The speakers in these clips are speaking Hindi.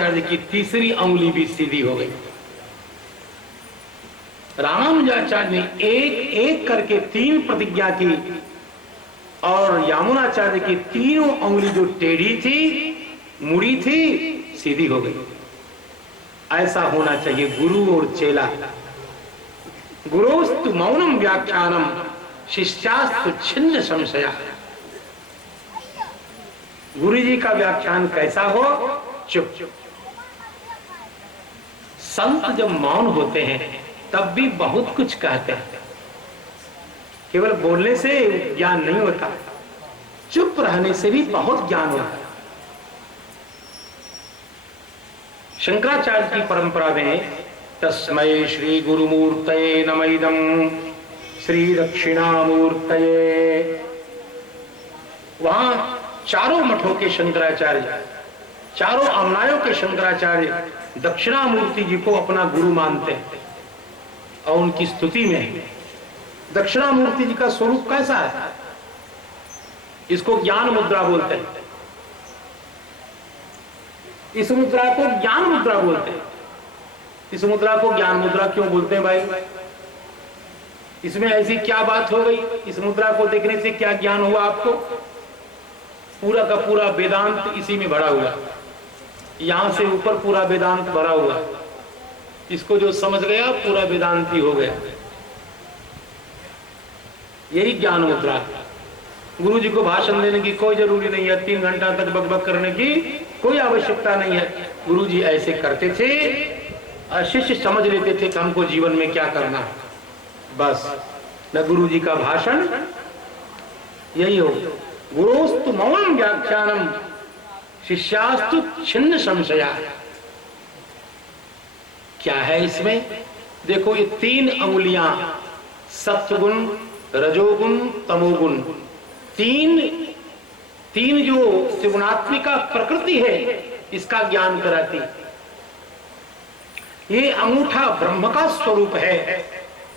की तीसरी उंगली भी सीधी हो गई। रामानुजाचार्य ने एक एक करके 3 प्रतिज्ञा की और यामुनाचार्य की तीनों उंगली जो टेढ़ी थी, मुड़ी थी, सीधी हो गई। ऐसा होना चाहिए गुरु और चेला। गुरोस्तु मौनम व्याख्यानम शिष्यास्तु छिन्न संशया। गुरु जी का व्याख्यान कैसा हो? चुप। संत जब मौन होते हैं तब भी बहुत कुछ कहते हैं। केवल बोलने से ज्ञान नहीं होता, चुप रहने से भी बहुत ज्ञान होता है। शंकराचार्य की परंपरा में तस्मै श्री गुरुमूर्तये नमः श्री दक्षिणामूर्तये, वहां चारों मठों के शंकराचार्य, चारों अनुयायियों के शंकराचार्य दक्षिणामूर्ति जी को अपना गुरु मानते हैं। और उनकी स्तुति में दक्षिणामूर्ति जी का स्वरूप कैसा है? इसको ज्ञान मुद्रा बोलते हैं। इस मुद्रा को ज्ञान मुद्रा बोलते हैं। इस मुद्रा को ज्ञान मुद्रा क्यों बोलते हैं भाई? इसमें ऐसी क्या बात हो गई? इस मुद्रा को देखने से क्या ज्ञान हुआ आपको? पूरा का पूरा वेदांत इसी में भरा हुआ, यहां से ऊपर पूरा वेदांत भरा हुआ। इसको जो समझ गया पूरा वेदांती हो गया। यही ज्ञान मुद्रा है। गुरु जी को भाषण देने की कोई जरूरी नहीं है, 3 घंटा तक बकबक करने की कोई आवश्यकता नहीं है। गुरु जी ऐसे करते थे और शिष्य समझ लेते थे कि हमको जीवन में क्या करना है। बस न गुरु जी का भाषण यही हो, गुरोस्तु मौनम व्याख्यानम शिष्यास्तु छिन्न संशया। क्या है इसमें? देखो ये 3 अंगुलियां, सत्वगुण, रजोगुण, तमोगुण, तीन जो त्रिगुणात्मिका प्रकृति है इसका ज्ञान कराती। ये अंगूठा ब्रह्म का स्वरूप है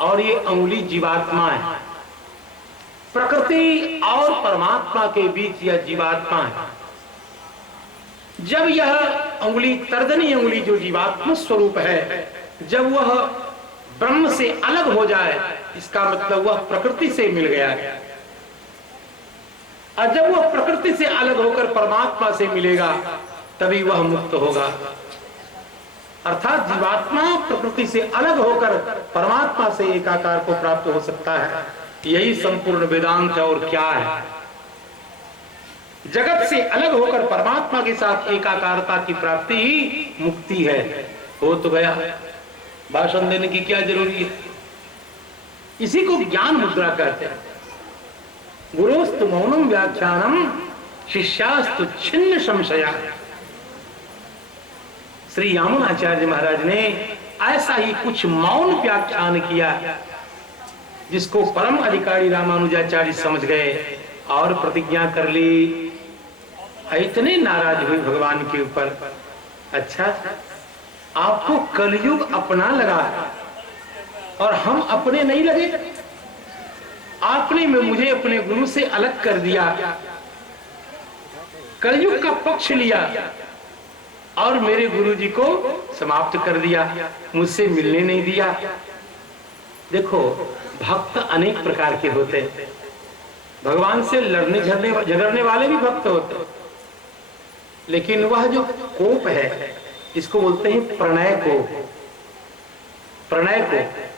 और ये अंगुली जीवात्मा है। प्रकृति और परमात्मा के बीच यह जीवात्मा है। जब यह अंगुली, तर्जनी अंगुली जो जीवात्मा स्वरूप है, जब वह ब्रह्म से अलग हो जाए, इसका मतलब वह प्रकृति से मिल गया है। और जब वह प्रकृति से अलग होकर परमात्मा से मिलेगा तभी वह मुक्त होगा। अर्थात जीवात्मा प्रकृति से अलग होकर परमात्मा से एकाकार को प्राप्त हो सकता है। यही संपूर्ण वेदांत है। और क्या है? जगत से अलग होकर परमात्मा के साथ एकाकारता की प्राप्ति ही मुक्ति है। हो तो गया, भाषण देने की क्या जरूरी है? इसी को ज्ञान मुद्रा कहते हैं। गुरोस्तु मौनम व्याख्यानम शिष्यास्तु छिन्न संशया। श्री यामुनाचार्य महाराज ने ऐसा ही कुछ मौन व्याख्यान किया जिसको परम अधिकारी रामानुजाचार्य समझ गए और प्रतिज्ञा कर ली। इतने नाराज हुए भगवान के ऊपर। अच्छा, आपको कलयुग अपना लगा और हम अपने नहीं लगे। आपने मुझे अपने गुरु से अलग कर दिया, कलयुग का पक्ष लिया और मेरे गुरु जी को समाप्त कर दिया, मुझसे मिलने नहीं दिया। देखो, भक्त अनेक प्रकार के होते हैं। भगवान से लड़ने झगड़ने वाले भी भक्त होते हैं, लेकिन वह जो कोप है इसको बोलते हैं प्रणय को। प्रणय को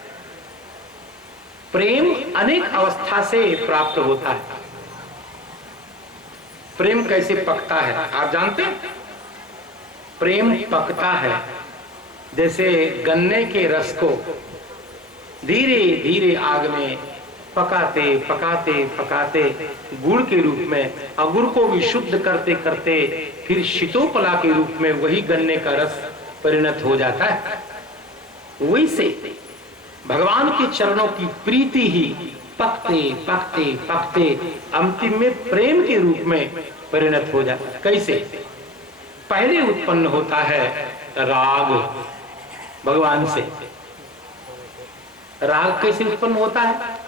प्रेम अनेक अवस्था से प्राप्त होता है। प्रेम कैसे पकता है आप जानते हैं? प्रेम पकता है जैसे गन्ने के रस को धीरे धीरे आग में पकाते पकाते पकाते गुड़ के रूप में, और गुड़ को भी शुद्ध करते करते फिर शीतोपला के रूप में वही गन्ने का रस परिणत हो जाता है। वैसे भगवान के चरणों की प्रीति ही पकते पकते पकते अंतिम में प्रेम के रूप में परिणत हो जाता है। कैसे? पहले उत्पन्न होता है राग भगवान से। राग कैसे उत्पन्न होता है?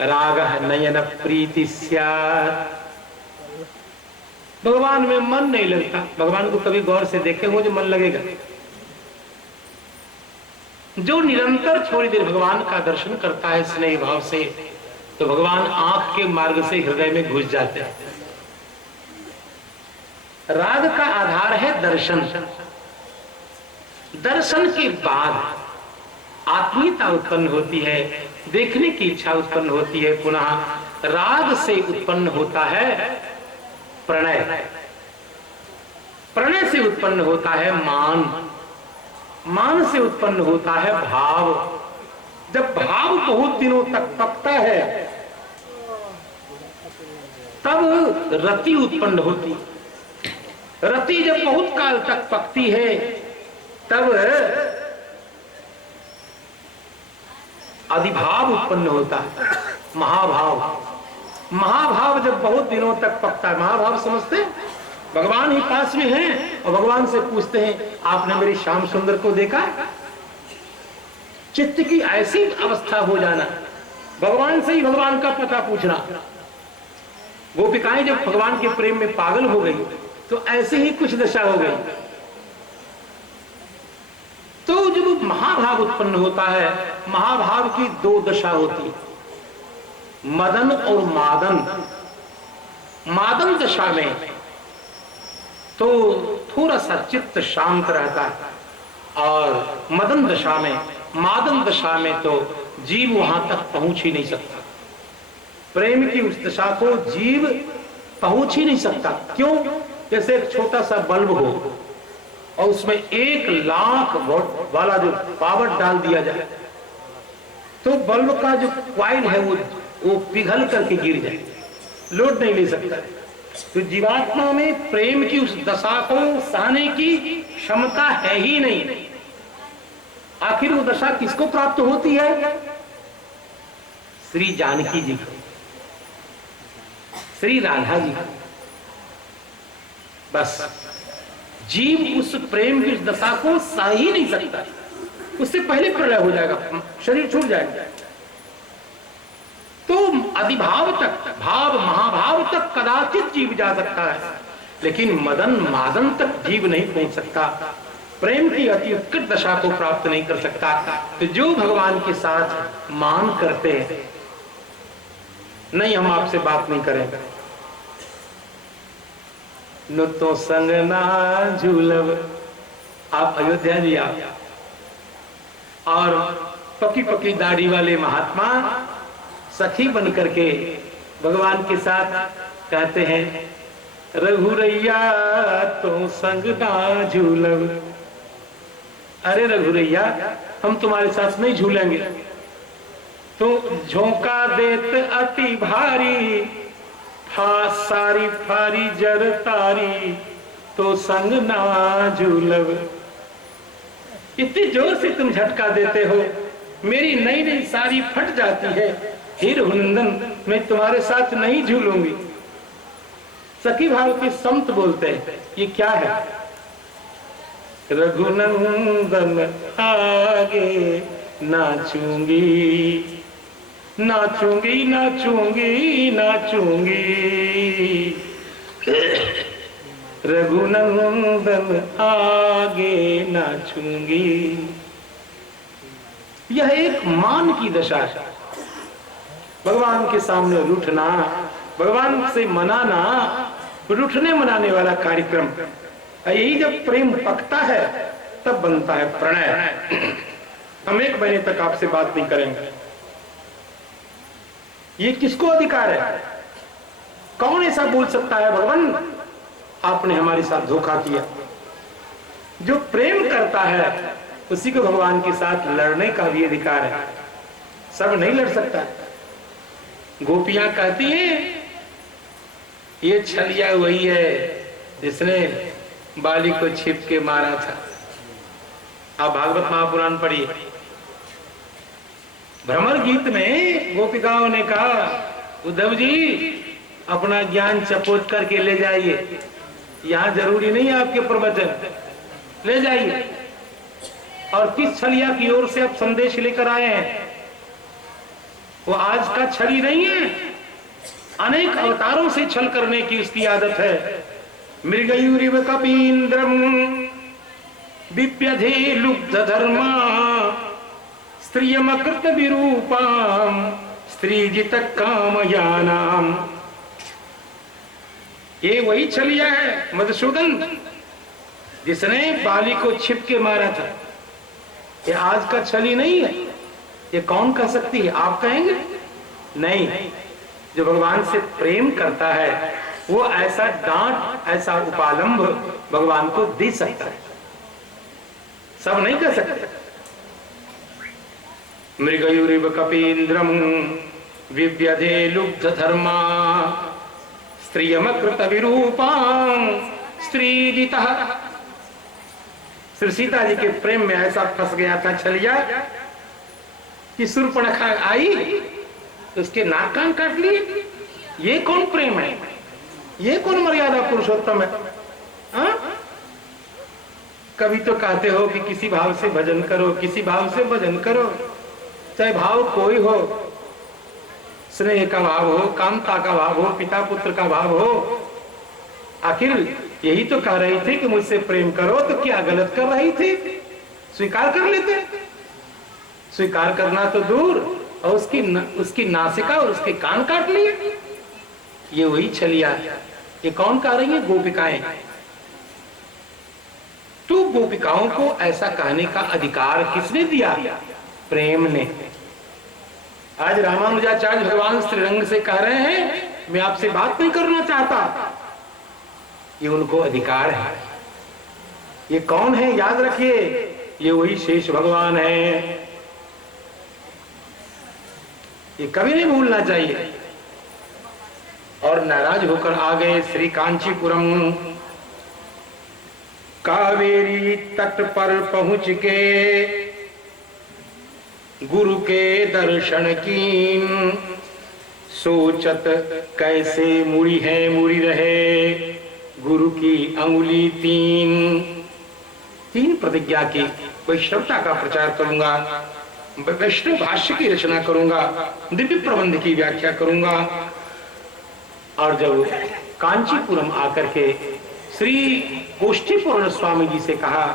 राग नयन प्रीति स्यात्। भगवान में मन नहीं लगता। भगवान को कभी गौर से देखे हो जो मन लगेगा? जो निरंतर थोड़ी देर भगवान का दर्शन करता है स्नेह भाव से, तो भगवान आंख के मार्ग से हृदय में घुस जाते हैं। राग का आधार है दर्शन। दर्शन के बाद आत्मीयता उत्पन्न होती है, देखने की इच्छा उत्पन्न होती है। पुनः राग से उत्पन्न होता है प्रणय, प्रणय से उत्पन्न होता है मान, मान से उत्पन्न होता है भाव। जब भाव बहुत दिनों तक पकता है तब रति उत्पन्न होती। रति जब बहुत काल तक पकती है तब अधिभाव उत्पन्न होता है, महाभाव। महाभाव जब बहुत दिनों तक पकता है, महाभाव समझते, भगवान ही पास में हैं और भगवान से पूछते हैं आपने मेरी श्याम सुंदर को देखा? चित्त की ऐसी अवस्था हो जाना, भगवान से ही भगवान का पता पूछना। गोपिकाएं जब भगवान के प्रेम में पागल हो गई तो ऐसे ही कुछ दशा हो गई। तो जब महाभाव उत्पन्न होता है, महाभाव की दो दशा होती है, मदन और मादन। मादन दशा में तो थोड़ा सा चित्त शांत रहता है और मदन दशा में, मादन दशा में तो जीव वहां तक पहुंच ही नहीं सकता। प्रेम की उस दशा को जीव पहुंच ही नहीं सकता। क्यों? जैसे एक छोटा सा बल्ब हो और उसमें 1,00,000 वोल्ट वाला जो पावर डाल दिया जाए तो बल्ब का जो क्वाइल है वो पिघल करके गिर जाए, लोड नहीं ले सकता। तो जीवात्मा में प्रेम की उस दशा को सहने की क्षमता है ही नहीं। आखिर वो दशा किसको प्राप्त होती है? श्री जानकी जी को, श्री राधा जी को। बस जीव उस प्रेम की उस दशा को सह ही नहीं सकता, उससे पहले प्रलय हो जाएगा, शरीर छूट जाएगा। तो अधिभाव तक, भाव महाभाव तक कदाचित जीव जा सकता है, लेकिन मदन मादन तक जीव नहीं पहुंच सकता, प्रेम की अति उत्कट दशा को प्राप्त नहीं कर सकता। तो जो भगवान के साथ मान करते हैं, नहीं हम आपसे बात नहीं करेंगे, न तो संग ना झूलब। आप अयोध्या जी आप और पकी पकी दाढ़ी वाले महात्मा सखी बन करके भगवान के साथ कहते हैं रघुरैया तो संग ना झूलब। अरे रघुरैया हम तुम्हारे साथ नहीं झूलेंगे, तो झोंका देत अति भारी, सारी फारी जर तारी, तो संग ना झूलब। इतनी जोर से तुम झटका देते हो, मेरी नई नई साड़ी फट जाती है, हे रघुनंदन मैं तुम्हारे साथ नहीं झूलूंगी। सखी भाव के संत बोलते हैं ये क्या है? रघुनंदन आगे नाचूंगी, नाचूंगी नाचूंगी नाचूंगी, रघुनंदन आगे नाचूंगी। यह एक मान की दशा है। भगवान के सामने रूठना, भगवान से मनाना, रूठने मनाने वाला कार्यक्रम। यही जब प्रेम पकता है तब बनता है प्रणय। हम 1 महीने तक आपसे बात नहीं करेंगे। ये किसको अधिकार है? कौन ऐसा बोल सकता है भगवान आपने हमारे साथ धोखा किया? जो प्रेम करता है उसी को भगवान के साथ लड़ने का भी अधिकार है, सब नहीं लड़ सकता। गोपियां कहती हैं ये छलिया वही है जिसने बाली को छिप के मारा था। आप भागवत महापुराण पढ़िए, भ्रमर गीत में गोपिकाओं ने कहा उद्धव जी अपना ज्ञान चपोत करके ले जाइए, यहाँ जरूरी नहीं है आपके प्रवचन, ले जाइए। और किस छलिया की ओर से आप संदेश लेकर आए हैं? वो आज का छली नहीं है, अनेक अवतारों से छल करने की उसकी आदत है। मृगयूरिव कपीन्द्रम बिप्यधे लुब्ध धर्मा स्त्रियमकृत विरूपाम स्त्रीजित कामयानाम। ये वही छलिया है मधुसूदन जिसने बाली को छिप के मारा था। ये आज का छली नहीं है। ये कौन कह सकती है? आप कहेंगे? नहीं, जो भगवान से प्रेम करता है वो ऐसा डांट, ऐसा उपालंभ भगवान को दे सकता है, सब नहीं कर सकते। मृगयूरिव कपीन्द्रम विव्यधे लुब्ध धर्मा स्त्रियमकृत विरूपां स्त्रीजितः। श्री सीता जी के प्रेम में ऐसा फंस गया था छलिया कि शूर्पणखा आई तो उसके नाक कान काट लिए। ये कौन प्रेम है? ये कौन मर्यादा पुरुषोत्तम है? हाँ? कभी तो कहते हो कि किसी भाव से भजन करो, किसी भाव से भजन करो, चाहे भाव कोई हो, स्नेह का भाव हो, कामता का भाव हो, पिता पुत्र का भाव हो। आखिर यही तो कह रही थी कि मुझसे प्रेम करो, तो क्या गलत कर रही थी? स्वीकार कर लेते। स्वीकार करना तो दूर, और उसकी नासिका और उसके कान काट लिए। ये वही छलिया। ये कौन कह रही है? गोपिकाएं। तो गोपिकाओं को ऐसा कहने का अधिकार किसने दिया? प्रेम ने। आज रामानुजाचार्य भगवान श्रीरंग से कह रहे हैं मैं आपसे बात नहीं करना चाहता। ये उनको अधिकार है। ये कौन है? याद रखिए, ये वही शेष भगवान है। ये कभी नहीं भूलना चाहिए। और नाराज होकर आ गए श्री कांचीपुरम। कावेरी तट पर पहुंच के गुरु के दर्शन कीन, सोचत कैसे मुड़ी है मुड़ी रहे गुरु की अंगुली तीन। तीन प्रतिज्ञा की। वैष्णवता का प्रचार करूंगा, वैष्णव भाष्य की रचना करूंगा, दिव्य प्रबंध की व्याख्या करूंगा। और जब कांचीपुरम आकर के श्री गोष्ठीपूर्ण स्वामी जी से कहा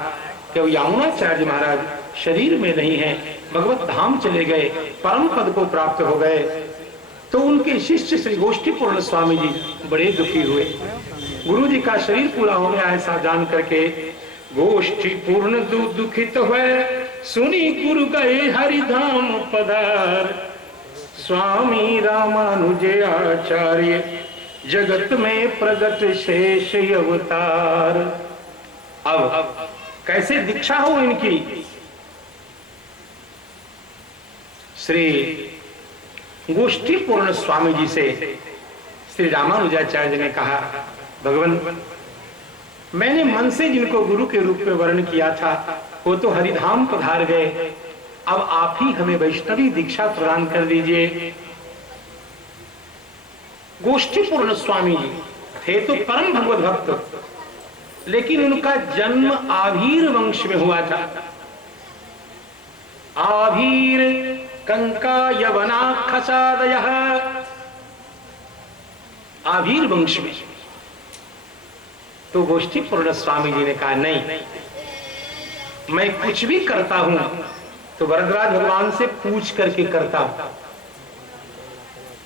कि यमुनाचार्य महाराज शरीर में नहीं है, भगवत धाम चले गए, परम पद को प्राप्त हो गए, तो उनके शिष्य श्री गोष्ठीपूर्ण स्वामी जी बड़े दुखी हुए। गुरु जी का शरीर पूरा हो गया ऐसा जान करके गोष्ठीपूर्ण दुखित हुए। सुनी गुरु गए हरिधाम पधार, स्वामी रामानुजय आचार्य जगत में प्रगट शेष अवतार। अब कैसे दीक्षा हो इनकी? श्री गोष्ठीपूर्ण स्वामी जी से श्री रामानुजाचार्य ने कहा, भगवान मैंने मन से जिनको गुरु के रूप में वर्ण किया था वो तो हरिधाम पधार गए, अब आप ही हमें वैष्णवी दीक्षा प्रदान कर दीजिए। गोष्ठीपूर्ण स्वामी जी थे तो परम भगवत भक्त, लेकिन उनका जन्म आभीर वंश में हुआ था। आभीर कंका यवना खसादयः, आभीर वंश में। तो गोष्ठीपूर्ण स्वामी जी ने कहा नहीं, मैं कुछ भी करता हूं तो वरदराज भगवान से पूछ करके करता हूं।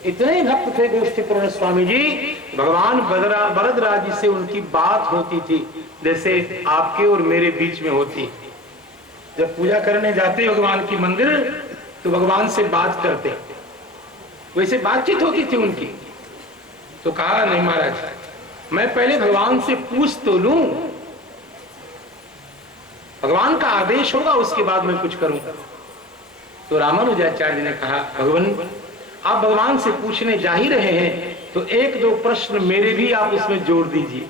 इतने भक्त थे गोष्ठीपूर्ण स्वामी जी, भगवान वरदराज जी से उनकी बात होती थी जैसे आपके और मेरे बीच में होती। जब पूजा करने जाते भगवान की मंदिर तो भगवान से बात करते, वैसे बातचीत होती थी उनकी। तो कहा नहीं महाराज, मैं पहले भगवान से पूछ तो लूं, भगवान का आदेश होगा उसके बाद मैं कुछ करूंगा। तो रामानुजाचार्य ने कहा, भगवान आप भगवान से पूछने जा ही रहे हैं तो एक दो प्रश्न मेरे भी आप उसमें जोड़ दीजिए।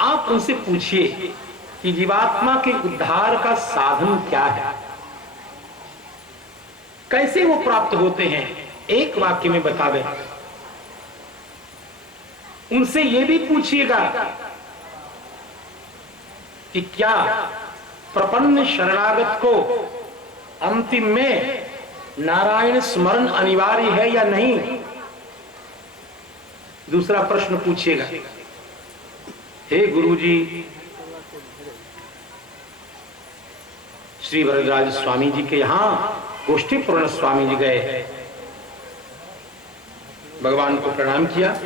आप उनसे पूछिए कि जीवात्मा के उद्धार का साधन क्या है, कैसे वो प्राप्त होते हैं, एक वाक्य में बता दें। उनसे ये भी पूछिएगा कि क्या प्रपन्न शरणागत को अंतिम में नारायण स्मरण अनिवार्य है या नहीं। दूसरा प्रश्न पूछिएगा, हे गुरुजी, श्री वरदराज स्वामी जी के यहाँ गोष्ठी पूर्ण स्वामी जी गए, भगवान को प्रणाम किया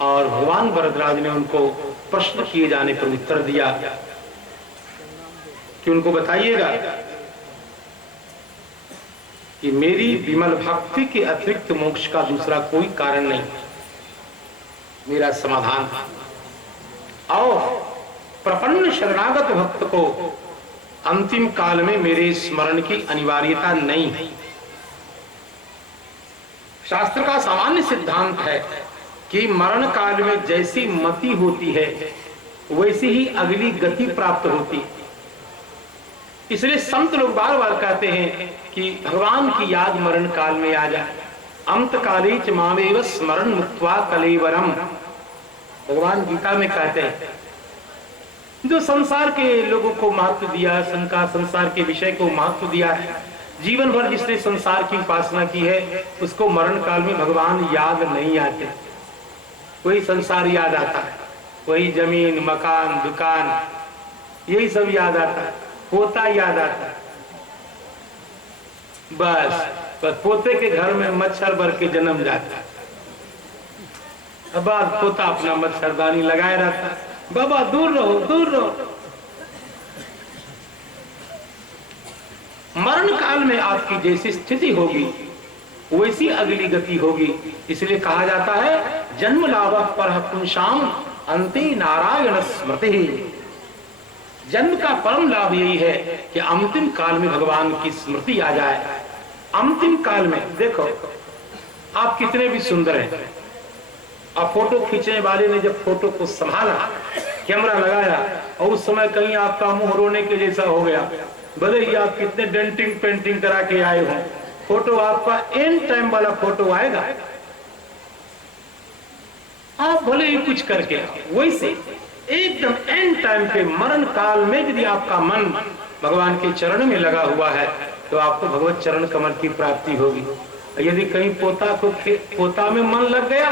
और भगवान वरदराज ने उनको प्रश्न किए जाने पर उत्तर दिया कि उनको बताइएगा कि मेरी विमल भक्ति के अतिरिक्त मोक्ष का दूसरा कोई कारण नहीं, मेरा समाधान। और प्रपन्न शरणागत भक्त को अंतिम काल में मेरे स्मरण की अनिवार्यता नहीं है। शास्त्र का सामान्य सिद्धांत है कि मरण काल में जैसी मति होती है वैसी ही अगली गति प्राप्त होती। इसलिए संत लोग बार बार कहते हैं कि भगवान की याद मरण काल में आ जाए। अंत काले च मामेव स्मरण मुक्त्वा कलेवरम, भगवान गीता में कहते हैं जो संसार के लोगों को महत्व दिया, संसार के विषय को महत्व दिया है, जीवन भर जिसने संसार की उपासना की है, उसको मरण काल में भगवान याद नहीं आते। वही संसार याद आता है, वही जमीन मकान दुकान यही सब याद आता है, पोता याद आता है। बस पोते के घर में मच्छर भर के जन्म जाता है, अब बाद पोता अपना मच्छरदानी लगाए रहता है, बाबा दूर रहो दूर रहो। मरण काल में आपकी जैसी स्थिति होगी वैसी अगली गति होगी। इसलिए कहा जाता है जन्म लाभ पर पुंसाम अंते नारायण स्मृति। जन्म का परम लाभ यही है कि अंतिम काल में भगवान की स्मृति आ जाए। अंतिम काल में देखो आप कितने भी सुंदर हैं, अब फोटो खींचने वाले ने जब फोटो को संभाला, कैमरा लगाया और उस समय कहीं आपका मुंह रोने के जैसा हो गया, भले ही आप कितने डेंटिंग पेंटिंग करा के आए हो, फोटो आपका एंड टाइम वाला फोटो आएगा। आप भले ही कुछ करके, वैसे एकदम एंड टाइम पे मरण काल में यदि आपका मन भगवान के चरण में लगा हुआ है तो आपको भगवत चरण कमल की प्राप्ति होगी। यदि कहीं पोता में मन लग गया,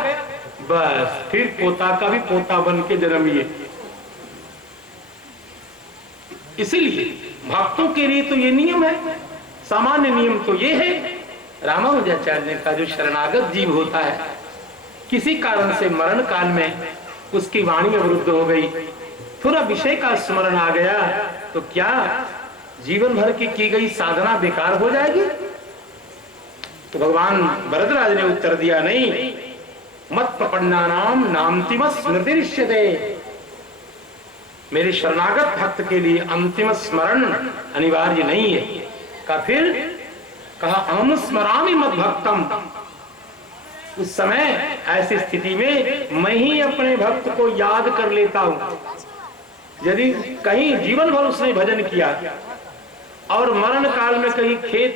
बस फिर पोता का भी पोता बन के जन्मिए। इसीलिए भक्तों के लिए तो ये नियम है, सामान्य नियम तो ये है, रामानुजाचार्य का जो शरणागत जीव होता है, किसी कारण से मरण काल में उसकी वाणी अवरुद्ध हो गई, थोड़ा विषय का स्मरण आ गया, तो क्या जीवन भर की गई साधना बेकार हो जाएगी? तो भगवान वरदराज ने उत्तर दिया, नहीं, मत प्रपन्नानाम नामतिम स्मृतिरिष्यते। मेरे शरणागत भक्त के लिए अंतिम स्मरण अनिवार्य नहीं है। का फिर कहा अहम स्मरामि मद भक्तम। उस समय ऐसी स्थिति में मैं ही अपने भक्त को याद कर लेता हूं। यदि कहीं जीवन भर उसने भजन किया और मरण काल में कहीं खेत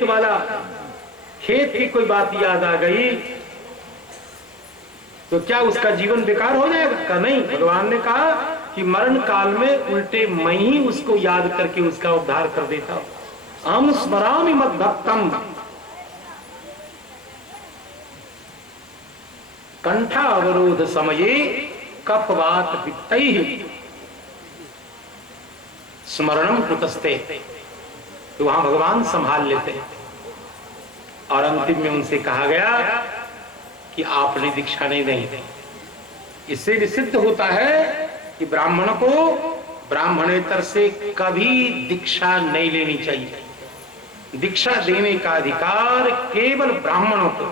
की कोई बात याद आ गई तो क्या उसका जीवन बेकार हो जाएगा? का नहीं, भगवान ने कहा कि मरण काल में उल्टे मैं ही उसको याद करके उसका उद्धार कर देता हूं। अहम स्मरामि मद भक्तम। कंठा अवरोध समये कपवात वित्तैः स्मरणम कुतस्ते। तो वहां भगवान संभाल लेते हैं और अंतिम में उनसे कहा गया कि आपने दीक्षा नहीं दी। इससे भी सिद्ध होता है कि ब्राह्मण को ब्राह्मणेतर से कभी दीक्षा नहीं लेनी चाहिए। दीक्षा देने का अधिकार केवल ब्राह्मणों को,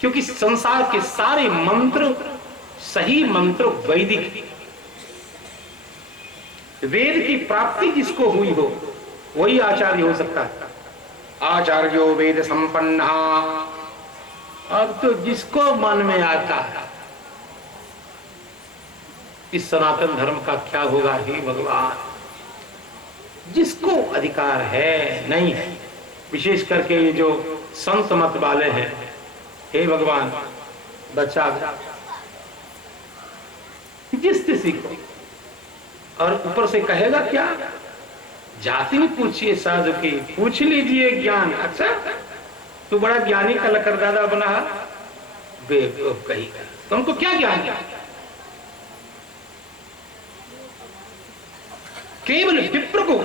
क्योंकि संसार के सारे मंत्र सही मंत्र वैदिक। वेद की प्राप्ति जिसको हुई हो वही आचार्य हो सकता है। आचार्यो वेद संपन्ना। अब तो जिसको मन में आता है, इस सनातन धर्म का क्या होगा? हे भगवान, जिसको अधिकार है नहीं है, विशेष करके ये जो संत मत वाले हैं, हे भगवान बचा जिस किसी को। और ऊपर से कहेगा क्या? जाति पूछिए साधु की, पूछ लीजिए ज्ञान। अच्छा, तू बड़ा ज्ञानी का लकड़दादा बना, बेवकूफ कहेगा, तुमको क्या ज्ञान है? केवल विप्र को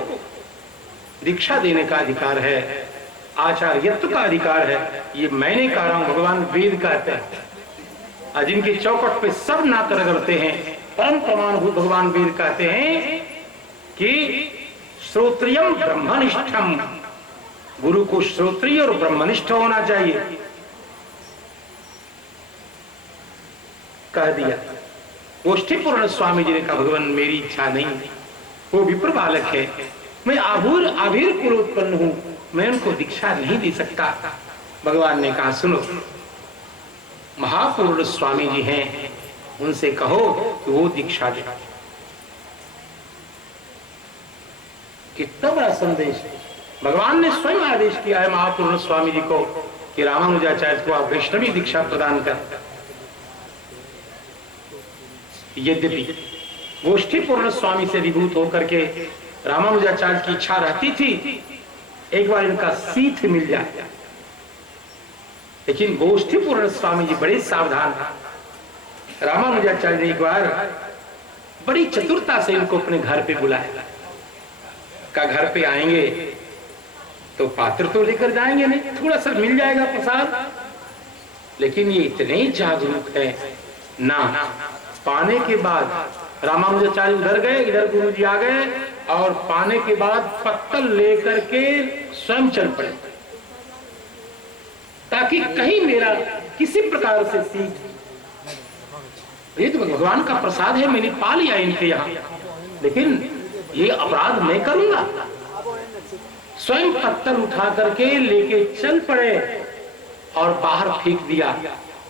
दीक्षा देने का अधिकार है, आचार्यत्व का अधिकार है। ये मैं नहीं कह रहा हूं, भगवान वेद कहते हैं। जिनके चौकट पे सब नाक रगड़ते हैं, परम प्रमाणभूत भगवान वेद कहते हैं कि श्रोत्रियम ब्रह्मनिष्ठम, गुरु को श्रोत्रिय और ब्रह्मनिष्ठ होना चाहिए। कह दिया। गोष्ठीपूर्ण स्वामी जी ने कहा भगवान मेरी इच्छा नहीं, वो विप्र बालक है, मैं आभीर कुल उत्पन्न हूं, मैं उनको दीक्षा नहीं दे सकता। भगवान ने कहा सुनो, महापूर्ण स्वामी जी हैं, उनसे कहो कि वो दीक्षा दे। कितना बड़ा संदेश है। भगवान ने स्वयं आदेश किया है महापूर्ण स्वामी जी को कि रामानुजाचार्य को आप वैष्णवी दीक्षा प्रदान कर। यद्यपि गोष्ठीपूर्ण स्वामी से विभूत होकर के रामानुजाचार्य की इच्छा रहती थी एक बार इनका सीठ मिल जाए, लेकिन गोष्ठीपूर्ण स्वामी जी बड़े सावधान थे। रामानुजाचार्य ने एक बार बड़ी चतुरता से इनको अपने घर पे बुलाया। का घर पे आएंगे तो पात्र तो लेकर जाएंगे नहीं, थोड़ा सा मिल जाएगा प्रसाद, लेकिन ये इतने जागरूक है ना। पाने के बाद रामानुजाचार्य उधर गए, इधर गुरु जी आ गए, और पाने के बाद पत्तल लेकर के स्वयं चल पड़े, ताकि कहीं मेरा किसी प्रकार से सीख, ये तो भगवान का प्रसाद है, मैंने पा लिया इनके यहाँ, लेकिन ये अपराध मैं करूंगा। स्वयं पत्तल उठा करके लेके चल पड़े और बाहर फेंक दिया।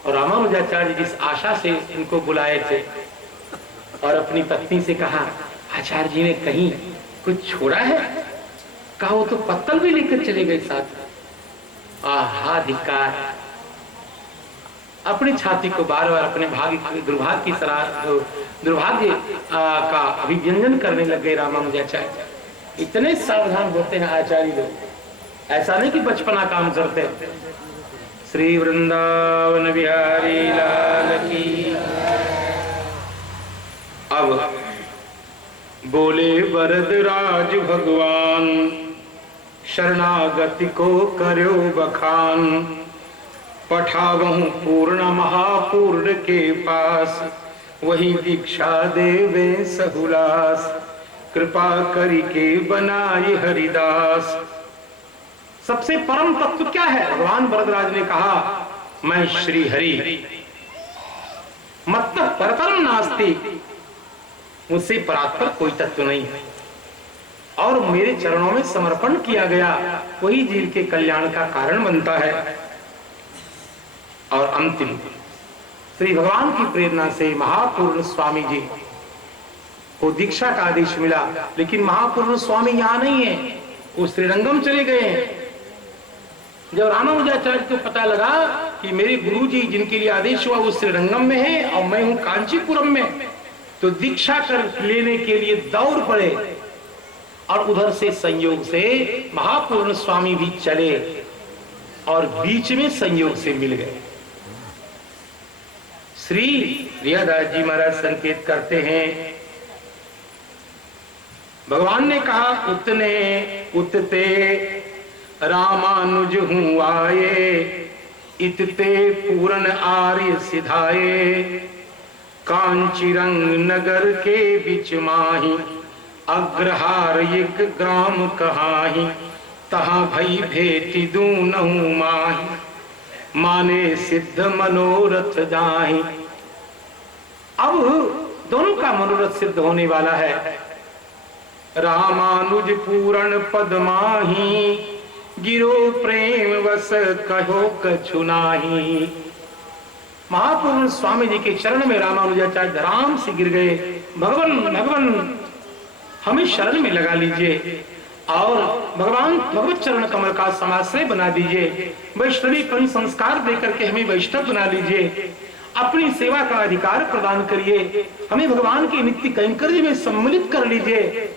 और रामानुजाचार्य जिस आशा से इनको बुलाए थे और अपनी पत्नी से कहा आचार्य जी ने कहीं कुछ छोड़ा है? कहा वो तो पत्तल भी लेकर चले गए साथ। आहा धिक्कार! अपनी छाती को बार बार अपने भाग्य दुर्भाग्य की दुर्भाग्य का अभिव्यंजन करने लग गए रामानुजाचार्य। इतने सावधान होते हैं आचार्य लोग, ऐसा नहीं कि बचपना काम करते। श्री वृंदावन बिहारी लाल की। अब बोले वरदराज भगवान, शरणागति को करो बखान, पठावहूं पूर्ण महापूर्ण के पास, वही दीक्षा देवे सहुलास, कृपा करी के बनाए हरिदास। सबसे परम तत्व क्या है? भगवान वरदराज ने कहा मैं श्री हरि, मत्तः परतरम नास्ति, मुझसे परात्पर कोई तत्व नहीं है, और मेरे चरणों में समर्पण किया गया वही जीव के कल्याण का कारण बनता है। और अंतिम श्री भगवान की प्रेरणा से महापूर्ण स्वामी जी को दीक्षा का आदेश मिला, लेकिन महापूर्ण स्वामी यहाँ नहीं है, वो श्रीरंगम चले गए हैं। जब रामानुजाचार्य को पता लगा कि मेरे गुरुजी जिनके लिए आदेश हुआ वो श्रीरंगम में है और मैं हूं कांचीपुरम में, तो दीक्षा कर लेने के लिए दौड़ पड़े। और उधर से संयोग से महापूर्ण स्वामी भी चले और बीच में संयोग से मिल गए। श्री प्रियदास जी महाराज संकेत करते हैं, भगवान ने कहा उतने उतते रामानुज हूँ आए, इतते पूर्ण आर्य सिधाए, कांचीरंग नगर के बीच माही, अग्रहार एक ग्राम कहाही, तहाँ भई भेटी दूनहु माही, माने सिद्ध मनोरथ जाही। अब दोनों का मनोरथ सिद्ध होने वाला है। रामानुज पूर्ण पद माही, गिरो प्रेम वस कहो कछु नाही। महापूर्ण स्वामी जी के चरण में रामानुजाचार्य धराम से गिर गए। भगवान भगवान हमें शरण में लगा लीजिए और भगवान भगवत चरण कमल का समाश्रय बना दीजिए, वैष्णवी पन संस्कार देकर के हमें वैष्णव बना लीजिए, अपनी सेवा का अधिकार प्रदान करिए, हमें भगवान के नित्य कैंकर्य में सम्मिलित कर लीजिए।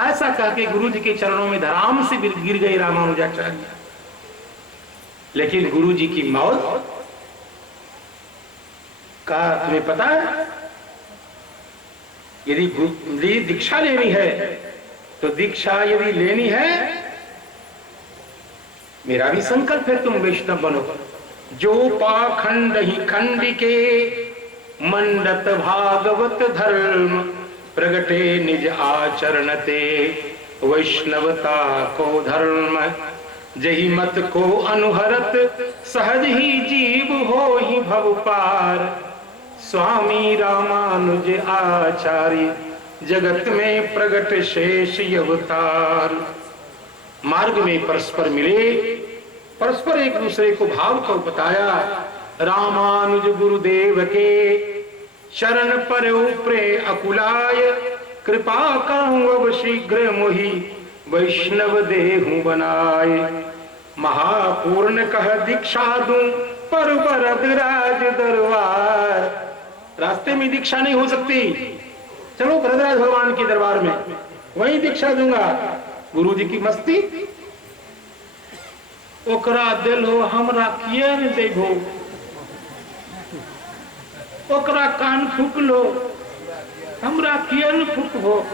ऐसा कह के गुरु जी के चरणों में धराम से गिर गए रामानुजाचार्य। लेकिन गुरु जी की मौत का तुम्हें पता है? यदि दीक्षा लेनी है तो दीक्षा यदि लेनी है, मेरा भी संकल्प है तुम वैष्णव बनो। जो पाखंड ही खंड के मंडत भागवत धर्म, प्रगटे निज आचरणते वैष्णवता को धर्म। जही मत को अनुहरत सहज ही जीव हो ही भव पार। स्वामी रामानुज आचार्य जगत में प्रगट शेष अवतार। मार्ग में परस्पर मिले, परस्पर एक दूसरे को भाव को बताया। रामानुज गुरुदेव के शरण पर उपरे अकुलाय। कृपा कहूं अब शीघ्र मोहि वैष्णव देहु बनाए। महापूर्ण कह दीक्षा दूं पर वरदराज दरबार। रास्ते में दीक्षा नहीं हो सकती, चलो वरदराज भगवान के दरबार में, वही दीक्षा दूंगा। गुरु जी की मस्ती, ओकरा दिल हो हमरा किया न देबो, ओकरा कान फूक लो हमरा किया न फूकबो।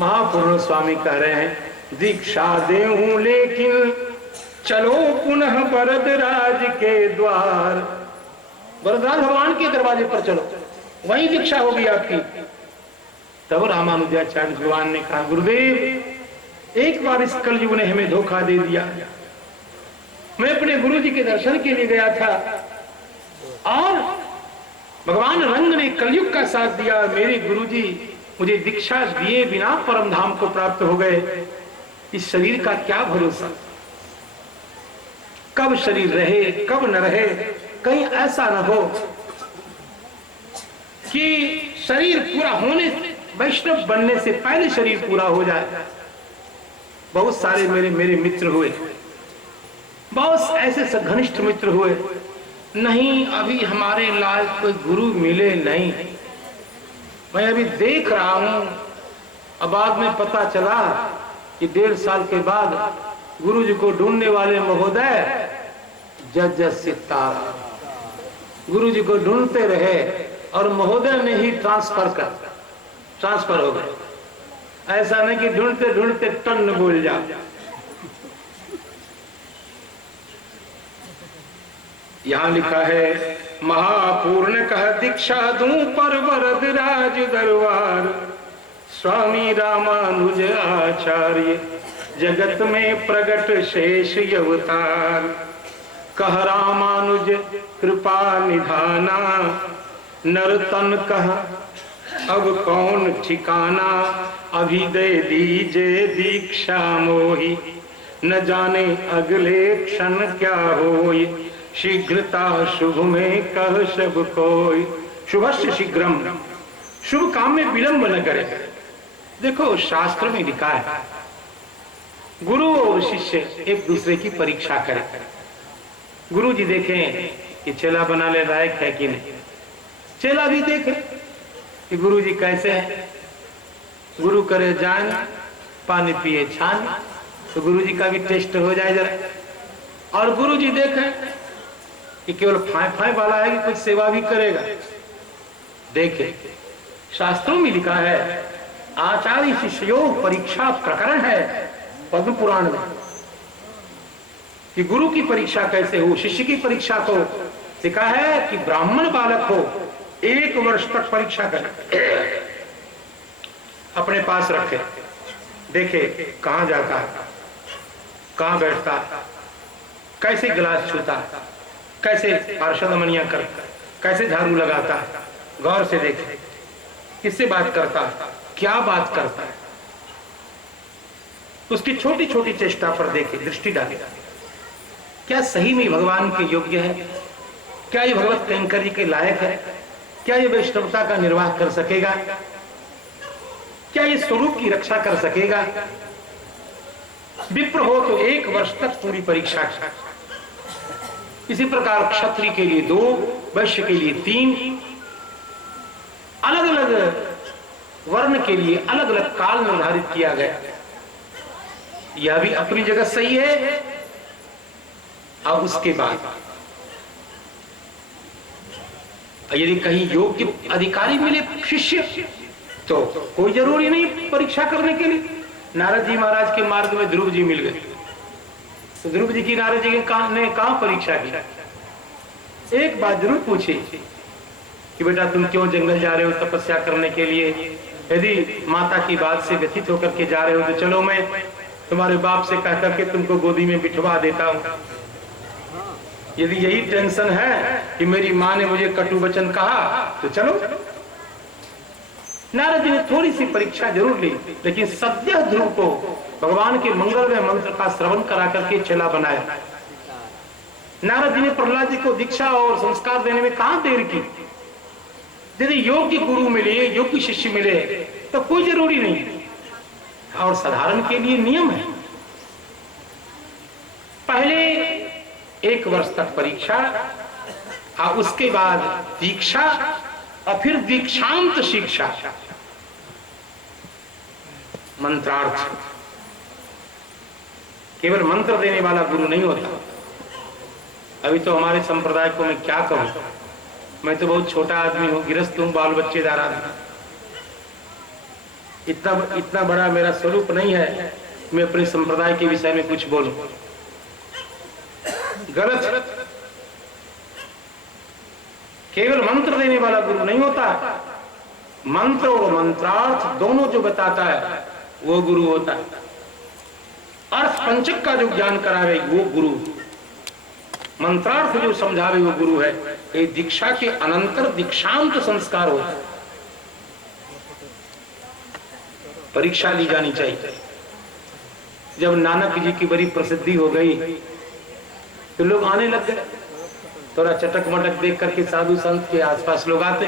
महापूर्ण स्वामी कह रहे हैं दीक्षा देहूं लेकिन चलो पुनः वरदराज के द्वार। वरदराज भगवान के दरवाजे पर चलो, वही दीक्षा होगी आपकी। तब रामानुजाचार्य भगवान ने कहा गुरुदेव एक बार इस कलयुग ने हमें धोखा दे दिया। मैं अपने गुरु जी के दर्शन के लिए गया था और भगवान रंग ने कलयुग का साथ दिया। मेरे गुरु जी मुझे दीक्षा दिए बिना परम धाम को प्राप्त हो गए। इस शरीर का क्या भरोसा, कब शरीर रहे कब न रहे। कहीं ऐसा न हो कि शरीर पूरा होने, वैष्णव बनने से पहले शरीर पूरा हो जाए। बहुत सारे मेरे मित्र हुए, बहुत ऐसे घनिष्ठ मित्र हुए, नहीं अभी हमारे लायक कोई गुरु मिले नहीं। मैं अभी देख रहा हूं, अब बाद में पता चला कि 1.5 साल के बाद गुरु जी को ढूंढने वाले महोदय जज सितारा गुरु जी को ढूंढते रहे और महोदय ने ही ट्रांसफर हो गए। ऐसा नहीं कि ढूंढते ढूंढते टन बोल जाओ। यहां लिखा है महापूर्ण कह दीक्षा दूं पर वरदराज दरबार। स्वामी रामानुज आचार्य जगत में प्रगट शेष अवतार। कह रामानुज कृपा निधाना नर तन कह अब कौन ठिकाना। अभी दे दीजे दीक्षा मोहि न जाने अगले क्षण क्या होई। शीघ्रता शुभ में कह सब कोई। शुभस्य शीघ्रम, शुभ काम में विलंब न करे। देखो शास्त्र में लिखा है गुरु और शिष्य एक दूसरे की परीक्षा करें। गुरु जी देखें कि चेला बनाने लायक है कि नहीं, चेला भी देखे कि गुरु जी कैसे हैं। गुरु करे जान पानी पिए छान, तो गुरु जी का भी टेस्ट हो जाए जरा। और गुरु जी देखें कि केवल फाय वाला है कि कुछ सेवा भी करेगा। देखे शास्त्रों में लिखा है आचार्य शिष्यों परीक्षा प्रकरण है पद्म पुराण में कि गुरु की परीक्षा कैसे हो। शिष्य की परीक्षा को लिखा है कि ब्राह्मण बालक हो 1 वर्ष तक परीक्षा करे, अपने पास रखे, देखे कहां जाता है, कहां बैठता, कैसे गिलास छूता, कैसे पार्षदमनियां करता, कैसे झाड़ू लगाता, गौर से देखे किससे बात करता, क्या बात करता है, उसकी छोटी छोटी चेष्टा पर देखे, दृष्टि डाले, क्या सही में भगवान के योग्य है, क्या ये भगवत कैंकर्य के लायक है, क्या ये वैष्णवता का निर्वाह कर सकेगा, क्या ये स्वरूप की रक्षा कर सकेगा। विप्र हो तो 1 वर्ष तक पूरी परीक्षा। इसी प्रकार क्षत्रिय के लिए 2, वैश्य के लिए 3, अलग अलग वर्ण के लिए अलग अलग काल निर्धारित किया गया। यह भी अपनी जगह सही है और उसके बाद यदि कहीं योग्य अधिकारी मिले शिष्य तो कोई जरूरी नहीं परीक्षा करने के लिए। नारद जी महाराज के मार्ग में ध्रुव जी मिल गए, तो ध्रुव जी की नारद जी ने कहा परीक्षा की। एक बात जरूर पूछी कि बेटा तुम क्यों जंगल जा रहे हो तपस्या करने के लिए? यदि माता की बात से व्यथित होकर के जा रहे हो तो चलो मैं तुम्हारे बाप से कह करके तुमको गोदी में बिठवा देता हूं। यदि यही टेंशन है कि मेरी माँ ने मुझे कटु वचन कहा तो चलो। नारद जी ने थोड़ी सी परीक्षा जरूर ली, लेकिन सद्य ध्रुव को भगवान के मंगलमय मंत्र का श्रवण करा करके चेला बनाया। नारद जी ने प्रहलाद जी को दीक्षा और संस्कार देने में कहां देर की। यदि योग्य गुरु मिले, योग्य शिष्य मिले तो कोई जरूरी नहीं, और साधारण के लिए नियम है पहले 1 वर्ष तक परीक्षा और उसके बाद दीक्षा और फिर दीक्षांत शिक्षा। मंत्रार्थ केवल मंत्र देने वाला गुरु नहीं होता। अभी तो हमारे संप्रदाय को मैं क्या कहूं, मैं तो बहुत छोटा आदमी हूं, गिरस्त हूं, बाल बच्चेदार आदमी। इतना बड़ा मेरा स्वरूप नहीं है मैं अपने संप्रदाय के विषय में कुछ बोलूं, गलत। केवल मंत्र देने वाला गुरु नहीं होता, मंत्र और मंत्रार्थ दोनों जो बताता है वो गुरु होता है। अर्थ पंचक का जो ज्ञान करावे वो गुरु, मंत्रार्थ जो समझावे वो गुरु है। ये दीक्षा के अनंतर दीक्षांत संस्कार होता है। परीक्षा ली जानी चाहिए। जब नानक जी की बड़ी प्रसिद्धि हो गई तो लोग आने लग गए, थोड़ा चटक मटक देख करके साधु संत के आसपास लोग आते।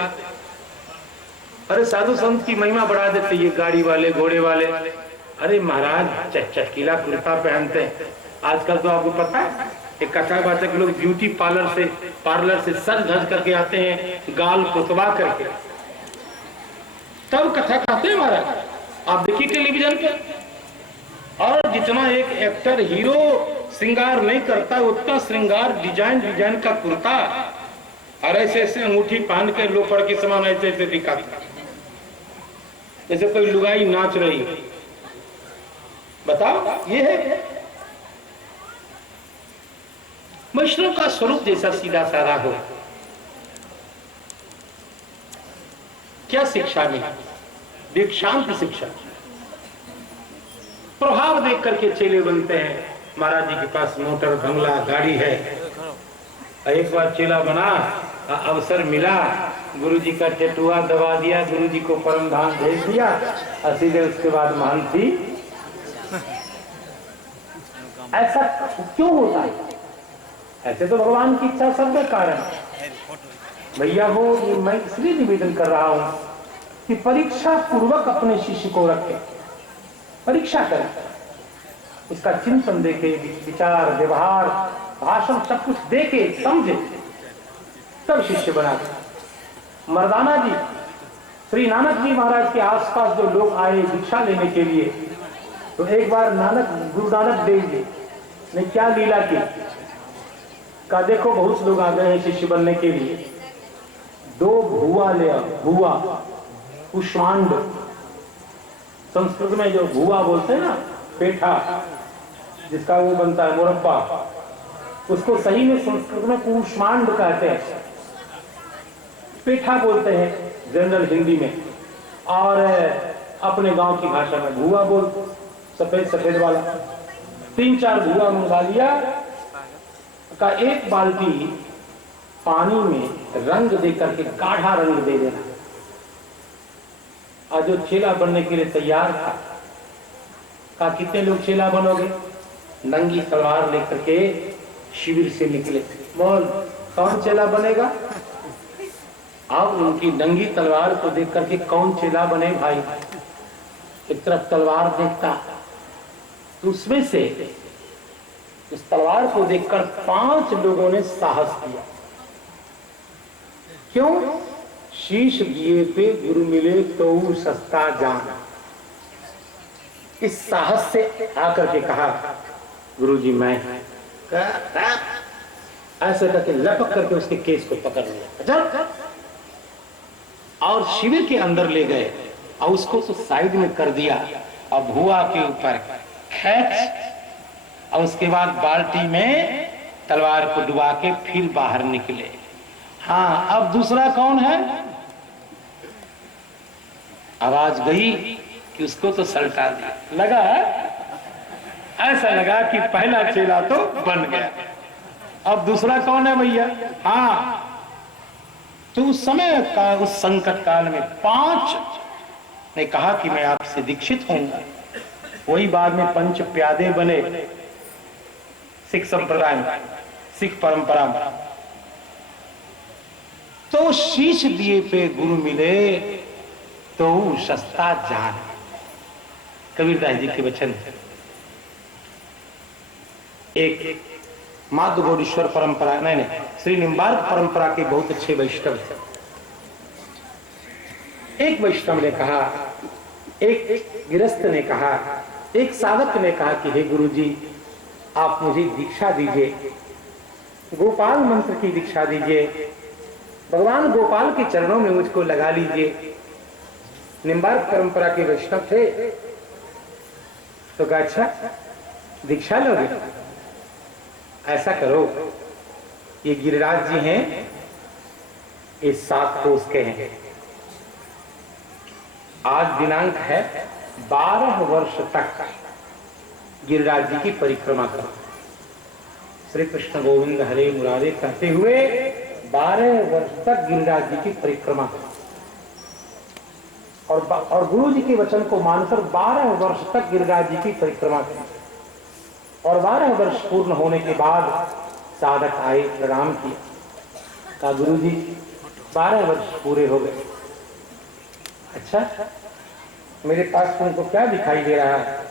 अरे साधु संत की महिमा बढ़ा देते ये गाड़ी वाले घोड़े वाले। अरे महाराज चटकीला कुर्ता पहनते हैं। आजकल तो आपको पता है एक कथा बाचक लोग ब्यूटी पार्लर से सज धज करके आते हैं, गाल पुतवा करके, तब कथा कहते हैं महाराज। आप देखिए टेलीविजन पे, और जितना एक एक्टर हीरो श्रृंगार नहीं करता उतना श्रृंगार डिजाइन का कुर्ता और ऐसे ऐसे अंगूठी पहन के लोफर के समान ऐसे ऐसे दिखाता, जैसे कोई लुगाई नाच रही। बताओ ये है वैष्णव का स्वरूप जैसा सीधा साधा हो। क्या शिक्षा मिली? दीक्षांत शिक्षा। प्रभाव देख करके चेले बनते हैं। महाराज जी के पास मोटर बंगला गाड़ी है। एक बार चेला बना, अवसर मिला, गुरु जी का टेटुआ दबा दिया, गुरु जी को परम धाम भेज दिया, और सीधे उसके बाद महंती। ऐसा क्यों होता है? ऐसे तो भगवान की इच्छा सब के कारण। भैया हो, ये मैं इसलिए निवेदन कर रहा हूं कि परीक्षा पूर्वक अपने शिष्य को रखे, परीक्षा करें, उसका चिंतन देखे, विचार व्यवहार भाषण सब कुछ देखे समझे, तब शिष्य बना। मर्दाना जी, श्री नानक जी महाराज के आसपास जो लोग आए दीक्षा लेने के लिए, तो एक बार गुरु नानक देव जी ने क्या लीला की, कहा देखो बहुत लोग आ गए हैं शिष्य बनने के लिए, 2 भुआ ले आओ। भुआ कुष्मांड, संस्कृत में जो भुआ बोलते हैं ना, पेठा जिसका वो बनता है मुरब्बा, उसको सही में संस्कृत में कुष्मांड कहते हैं, पेठा बोलते हैं जनरल हिंदी में, और अपने गांव की भाषा में भुआ बोलते, सफेद वाला। 3-4 भुआ मंगा लिया, का एक बाल्टी पानी में रंग दे करके गाढ़ा रंग दे देना। आज जो चेला बनने के लिए तैयार था, कहा कितने लोग चेला बनोगे? नंगी तलवार लेकर के शिविर से निकले, बोल कौन चेला बनेगा? अब उनकी नंगी तलवार को देख करके कौन चेला बने भाई? एक तरफ तलवार देखता, उसमें से उस तलवार को देखकर 5 लोगों ने साहस किया। क्यों? शीश दिए पे गुरु मिले तो सस्ता जान। इस साहस से आकर के कहा गुरु जी मैं ऐसे करके लपक करके उसके केस को पकड़ लिया, अच्छा, और शिविर के अंदर ले गए और उसको तो साइड में कर दिया और भुआ के ऊपर खींच और उसके बाद बाल्टी में तलवार को डुबा के फिर बाहर निकले। हाँ, अब दूसरा कौन है? आवाज गई कि उसको तो सल्टा दिया। लगा ऐसा लगा कि पहला चेला तो बन गया, अब दूसरा कौन है भैया? हाँ, तो उस समय का, उस संकट काल में 5 ने कहा कि मैं आपसे दीक्षित होऊंगा। वही बाद में 5 प्यादे बने सिख संप्रदाय में, सिख परंपरा में। तो शीश दिए पे गुरु मिले तो सस्ता जान, कबीरदास जी के वचन। एक माधव गौरीश्वर परंपरा, नहीं, श्री निम्बार्क परंपरा के बहुत अच्छे वैष्णव थे। एक वैष्णव ने कहा, एक गृहस्थ ने कहा, एक साधक ने कहा कि हे गुरु जी, आप मुझे दीक्षा दीजिए, गोपाल मंत्र की दीक्षा दीजिए, भगवान गोपाल के चरणों में मुझको लगा लीजिए। निम्बार्क परंपरा के वैष्णव थे। तो कहा अच्छा दीक्षा लोगे, ऐसा करो, ये गिरिराज जी हैं, ये 7 कोस के हैं, आज दिनांक है 12 वर्ष तक गिरिराज जी की परिक्रमा करो। श्री कृष्ण गोविंद हरे मुरारे कहते हुए 12 वर्ष तक गिरिराज जी की परिक्रमा करो, और गुरु जी के वचन को मानकर 12 वर्ष तक गिरिराज जी की परिक्रमा करें। और 12 वर्ष पूर्ण होने के बाद साधक आए, प्रणाम किया, कहा गुरु जी 12 वर्ष पूरे हो गए, अच्छा मेरे पास तुमको क्या दिखाई दे रहा है?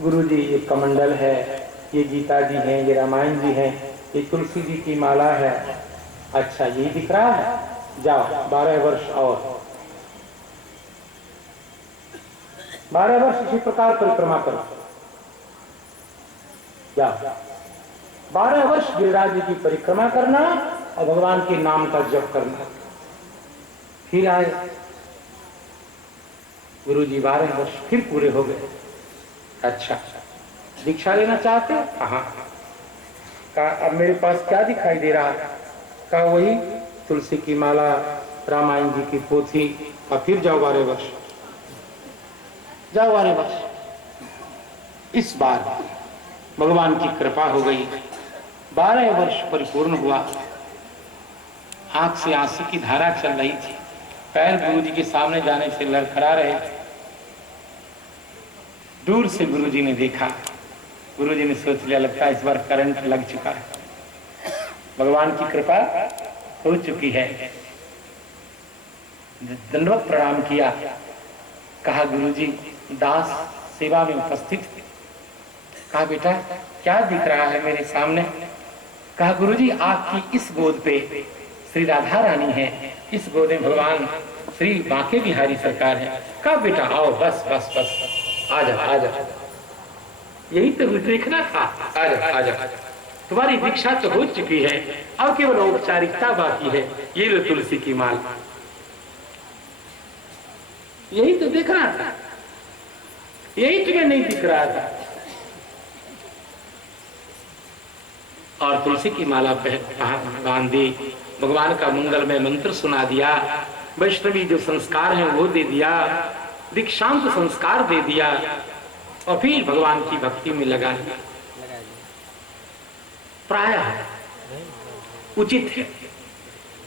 गुरु जी ये कमंडल है, ये गीता जी हैं, ये रामायण जी हैं, ये तुलसी जी की माला है, अच्छा यही दिख रहा है, जाओ 12 वर्ष और 12 वर्ष इसी प्रकार परिक्रमा करो, जाओ 12 वर्ष गिरिराज जी की परिक्रमा करना और भगवान के नाम का जप करना। फिर आए गुरु जी, 12 वर्ष फिर पूरे हो गए, अच्छा दीक्षा लेना चाहते हो? हाँ। कहा अब मेरे पास क्या दिखाई दे रहा है? कहा वही तुलसी की माला, रामायण जी की पोथी, और फिर जाओ 12 वर्ष, जाओ 12 वर्ष। इस बार भगवान की कृपा हो गई, 12 वर्ष परिपूर्ण हुआ, आंख से आंसू की धारा चल रही थी, पैर गुरु जी के सामने जाने से लड़खड़ा रहे थे। दूर से गुरु जी ने देखा, गुरु जी ने सोच लिया लगता है इस बार करंट लग चुका है, भगवान की कृपा हो चुकी है। दंडवत प्रणाम किया, कहा गुरु जी दास सेवा में उपस्थित थे। कहा बेटा क्या दिख रहा है मेरे सामने? कहा गुरु जी आपकी इस गोद पे श्री राधा रानी है, इस गोद में भगवान श्री बांके बिहारी सरकार है। कहा बेटा आओ, बस बस बस आजा आजा, यही तो देखना था, आजा आजा, तुम्हारी दीक्षा तो हो चुकी है, अब केवल औपचारिकता बाकी है, ये लो तुलसी की माल, यही तो देखना था, यही तुम्हें नहीं दिख रहा था। और तुलसी की माला बांध दी, भगवान का मंगलमय मंत्र सुना दिया, वैष्णवी जो संस्कार है वो दे दिया, दीक्षांत संस्कार दे दिया, और फिर भगवान की भक्ति में लगा दिया। प्रायः उचित है,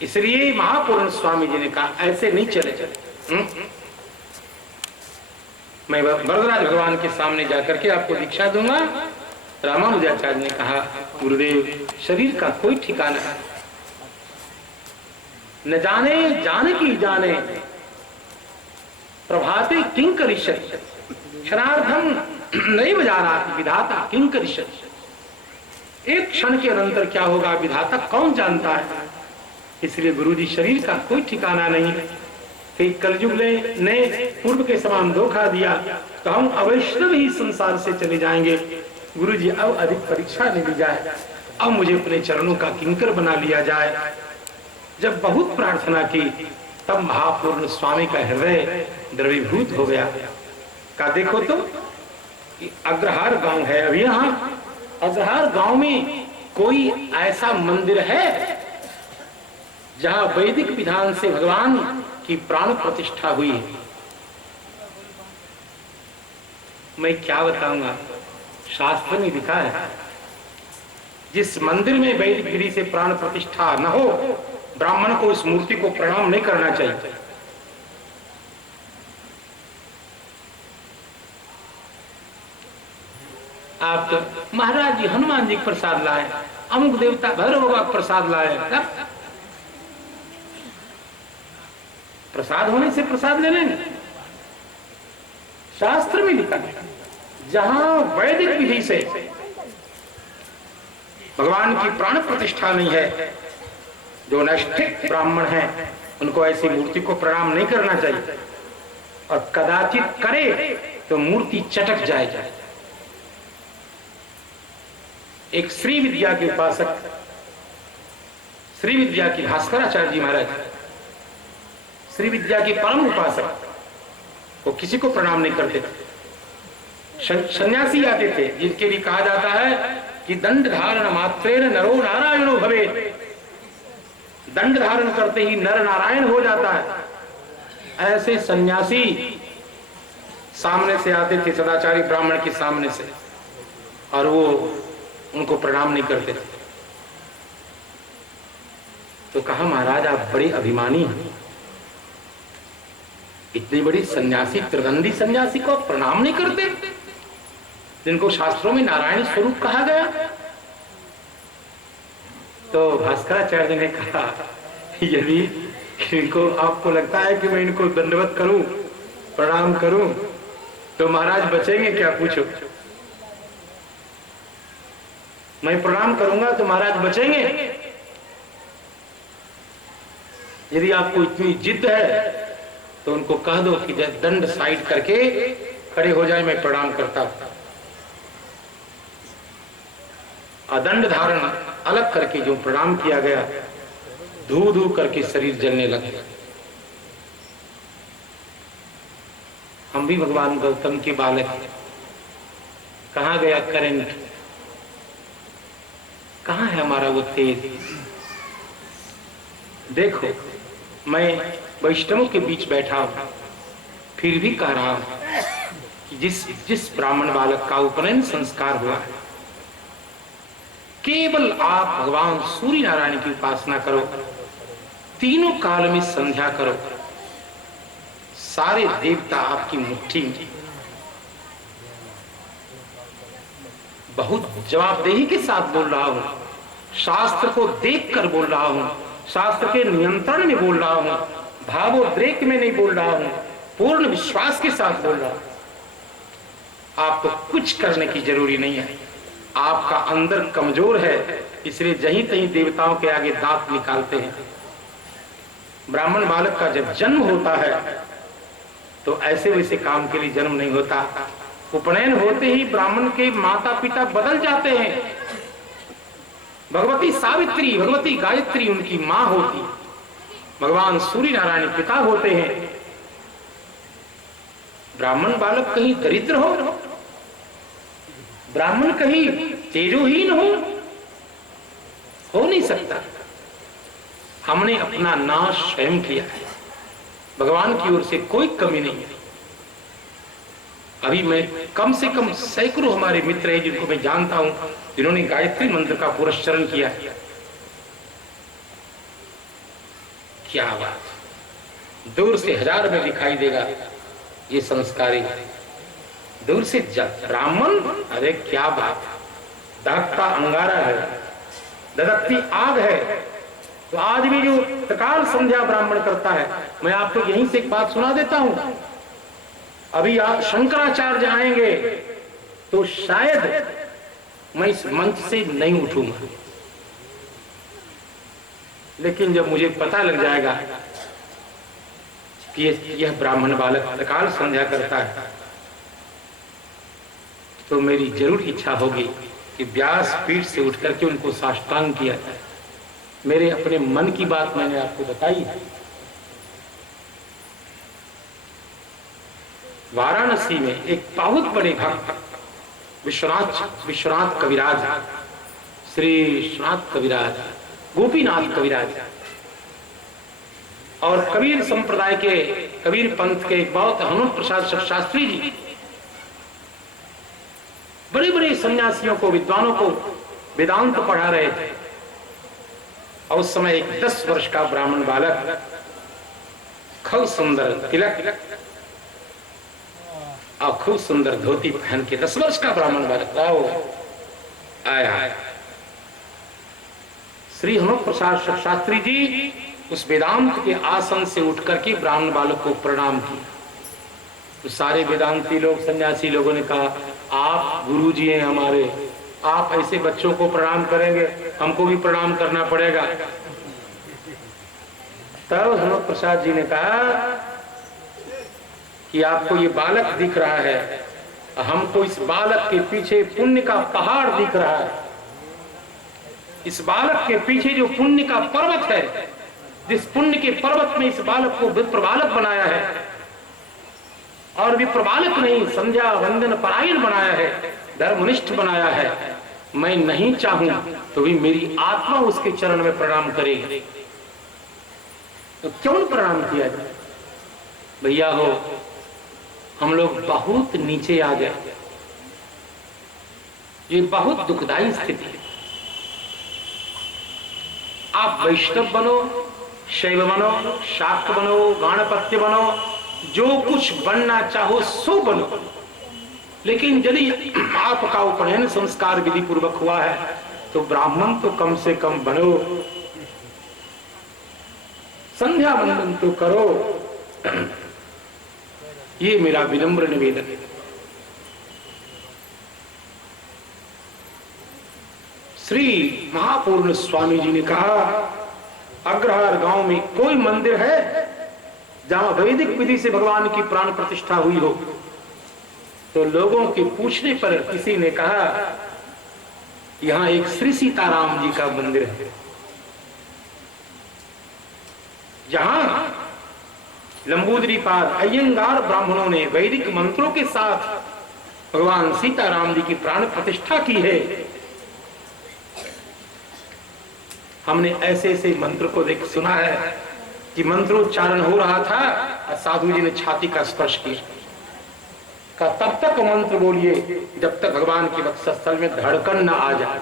इसलिए महापूर्ण स्वामी जी ने कहा ऐसे नहीं चले। मैं वरदराज भगवान के सामने जाकर के आपको दीक्षा दूंगा। रामानुजाचार्य ने कहा गुरुदेव शरीर का कोई ठिकाना है, न जाने जानकी जाने प्रभाते किंकरिष्यति, क्षणार्धम नैव जानाति विधाता किंकरिष्यति। एक क्षण के अनंतर क्या होगा विधाता कौन जानता है। इसलिए गुरुजी शरीर का कोई ठिकाना नहीं है। कई कलयुग ने पूर्व के समान धोखा दिया तो हम अवैष्णव ही संसार से चले जाएंगे। गुरुजी अब अधिक परीक्षा नहीं ली जाए, अब मुझे अपने चरणों का किंकर बना लिया जाए। जब बहुत प्रार्थना की तब महापूर्ण स्वामी का हृदय द्रवीभूत हो गया। का देखो तो अग्रहार गांव है, अभी यहाँ अग्रहार गांव में कोई ऐसा मंदिर है जहां वैदिक विधान से भगवान की प्राण प्रतिष्ठा हुई है? मैं क्या बताऊंगा, शास्त्र में लिखा है जिस मंदिर में वैदिक विधि से प्राण प्रतिष्ठा न हो, ब्राह्मण को उस मूर्ति को प्रणाम नहीं करना चाहिए। आप तो महाराज जी हनुमान जी प्रसाद लाए, अमुक देवता भैरव बाबा प्रसाद लाए, प्रसाद होने से प्रसाद ले लेंगे? शास्त्र में लिखा है जहां वैदिक विधि से भगवान की प्राण प्रतिष्ठा नहीं है, जो नैष्ठिक ब्राह्मण हैं उनको ऐसी मूर्ति को प्रणाम नहीं करना चाहिए, और कदाचित करे तो मूर्ति चटक जाएगी। एक श्री विद्या के उपासक, श्री विद्या की भास्कराचार्य जी महाराज, श्री विद्या के परम उपासक, वो किसी को प्रणाम नहीं करते थे। सन्यासी आते थे जिनके लिए कहा जाता है कि दंड धारण मात्रेण नरो नारायणो भवे, दंड धारण करते ही नर नारायण हो जाता है। ऐसे सन्यासी सामने से आते थे सदाचारी ब्राह्मण के सामने से, और वो उनको प्रणाम नहीं करते थे। तो कहा महाराज आप बड़े अभिमानी हैं, इतनी बड़ी सन्यासी, त्रिगंधी सन्यासी को प्रणाम नहीं करते, जिनको शास्त्रों में नारायण स्वरूप कहा गया। तो भास्कराचार्य ने कहा यदि इनको आपको लगता है कि मैं इनको दंडवत करूं, प्रणाम करूं, तो महाराज बचेंगे क्या? पूछो, मैं प्रणाम करूंगा तो महाराज बचेंगे? यदि आपको इतनी जिद है तो उनको कह दो कि दंड साइड करके खड़े हो जाए, मैं प्रणाम करता हूं। अदंड धारण अलग करके जो प्रणाम किया गया, धू धू करके शरीर जलने लगे। हम भी भगवान गौतम के बालक हैं। कहां गया करंट? कहां है हमारा वो तेज? देखो, मैं वैष्णवों के बीच बैठा हूं, फिर भी कह रहा हूं कि जिस ब्राह्मण बालक का उपनयन संस्कार हुआ है, केवल आप भगवान सूर्य नारायण की उपासना करो, तीनों काल में संध्या करो, सारे देवता आपकी मुट्ठी में। बहुत जवाबदेही के साथ बोल रहा हूं, शास्त्र को देखकर बोल रहा हूं, शास्त्र के नियंत्रण में बोल रहा हूं, भावोद्रेक में नहीं बोल रहा हूं, पूर्ण विश्वास के साथ बोल रहा हूं। आपको कुछ करने की जरूरी नहीं है, आपका अंदर कमजोर है, इसलिए जहीं तहीं देवताओं के आगे दांत निकालते हैं। ब्राह्मण बालक का जब जन्म होता है तो ऐसे वैसे काम के लिए जन्म नहीं होता। उपनयन होते ही ब्राह्मण के माता पिता बदल जाते हैं। भगवती सावित्री, भगवती गायत्री उनकी मां होती, भगवान सूर्य नारायण पिता होते हैं। ब्राह्मण बालक कहीं दरिद्र हो, ब्राह्मण कहीं तेजोहीन हो नहीं सकता। हमने अपना नाश स्वयं किया है, भगवान की ओर से कोई कमी नहीं है। अभी मैं कम से कम सैकड़ों हमारे मित्र हैं जिनको मैं जानता हूं, जिन्होंने गायत्री मंत्र का पुरस्चरण किया। क्या बात, दूर से हजार में दिखाई देगा ये संस्कारी, दूर से ब्राह्मण, अरे क्या बात, दहकता अंगारा है, ददकती आग है। तो आज भी जो त्रिकाल संध्या ब्राह्मण करता है, मैं आपको यहीं से एक बात सुना देता हूं। अभी आप शंकराचार्य आएंगे तो शायद मैं इस मंच से नहीं उठूंगा, लेकिन जब मुझे पता लग जाएगा कि यह ब्राह्मण बालक त्रिकाल संध्या करता है, तो मेरी जरूर इच्छा होगी कि व्यास पीठ से उठ करके उनको साष्टांग किया जाए। मेरे अपने मन की बात मैंने आपको बताई है। वाराणसी में एक बहुत बड़े भक्त विश्वनाथ कविराज, श्री विश्वनाथ कविराज, गोपीनाथ कविराज, और कबीर संप्रदाय के, कबीर पंथ के बहुत हनुमत प्रसाद शास्त्री जी बड़े बड़े सन्यासियों को, विद्वानों को वेदांत पढ़ा रहे थे। और उस समय एक 10 वर्ष का ब्राह्मण बालक, खूब सुंदर तिलक और खूब सुंदर धोती पहन के 10 वर्ष का ब्राह्मण बालक आया। श्री हनुमत प्रसाद शास्त्री जी उस वेदांत के आसन से उठ करके ब्राह्मण बालक को प्रणाम किया। तो सारे वेदांती लोग, सन्यासी लोगों ने कहा, आप गुरु जी हैं हमारे, आप ऐसे बच्चों को प्रणाम करेंगे, हमको भी प्रणाम करना पड़ेगा। तब हनुमत प्रसाद जी ने कहा कि आपको ये बालक दिख रहा है, हमको इस बालक के पीछे पुण्य का पहाड़ दिख रहा है। इस बालक के पीछे जो पुण्य का पर्वत है, जिस पुण्य के पर्वत में इस बालक को विप्र बालक बनाया है, और विप्र बालक नहीं, संध्या वंदन परायण बनाया है, धर्मनिष्ठ बनाया है, मैं नहीं चाहूं तो भी मेरी आत्मा उसके चरण में प्रणाम करेगी। तो क्यों प्रणाम किया जाए? भैया हो, हम लोग बहुत नीचे आ गए। ये बहुत दुखदाई स्थिति है। आप वैष्णव बनो, शैव बनो, शाक्त बनो, गाणपत्य बनो, जो कुछ बनना चाहो सो बनो, लेकिन यदि आपका उपनयन संस्कार विधि पूर्वक हुआ है तो ब्राह्मण तो कम से कम बनो, संध्या वंदन तो करो। ये मेरा विनम्र निवेदन है। श्री महापूर्ण स्वामी जी ने कहा, अग्रहार गांव में कोई मंदिर है जहां वैदिक विधि से भगवान की प्राण प्रतिष्ठा हुई हो? तो लोगों के पूछने पर किसी ने कहा, यहां एक श्री सीताराम जी का मंदिर है, जहां लंबूदरी पाद अयंगार ब्राह्मणों ने वैदिक मंत्रों के साथ भगवान सीताराम जी की प्राण प्रतिष्ठा की है। हमने ऐसे ऐसे मंत्र को देख सुना है कि मंत्रोच्चारण हो रहा था और साधु जी ने छाती का स्पर्श किया, कहा तब तक मंत्र बोलिए जब तक भगवान के वक्षस्थल में धड़कन न आ जाए।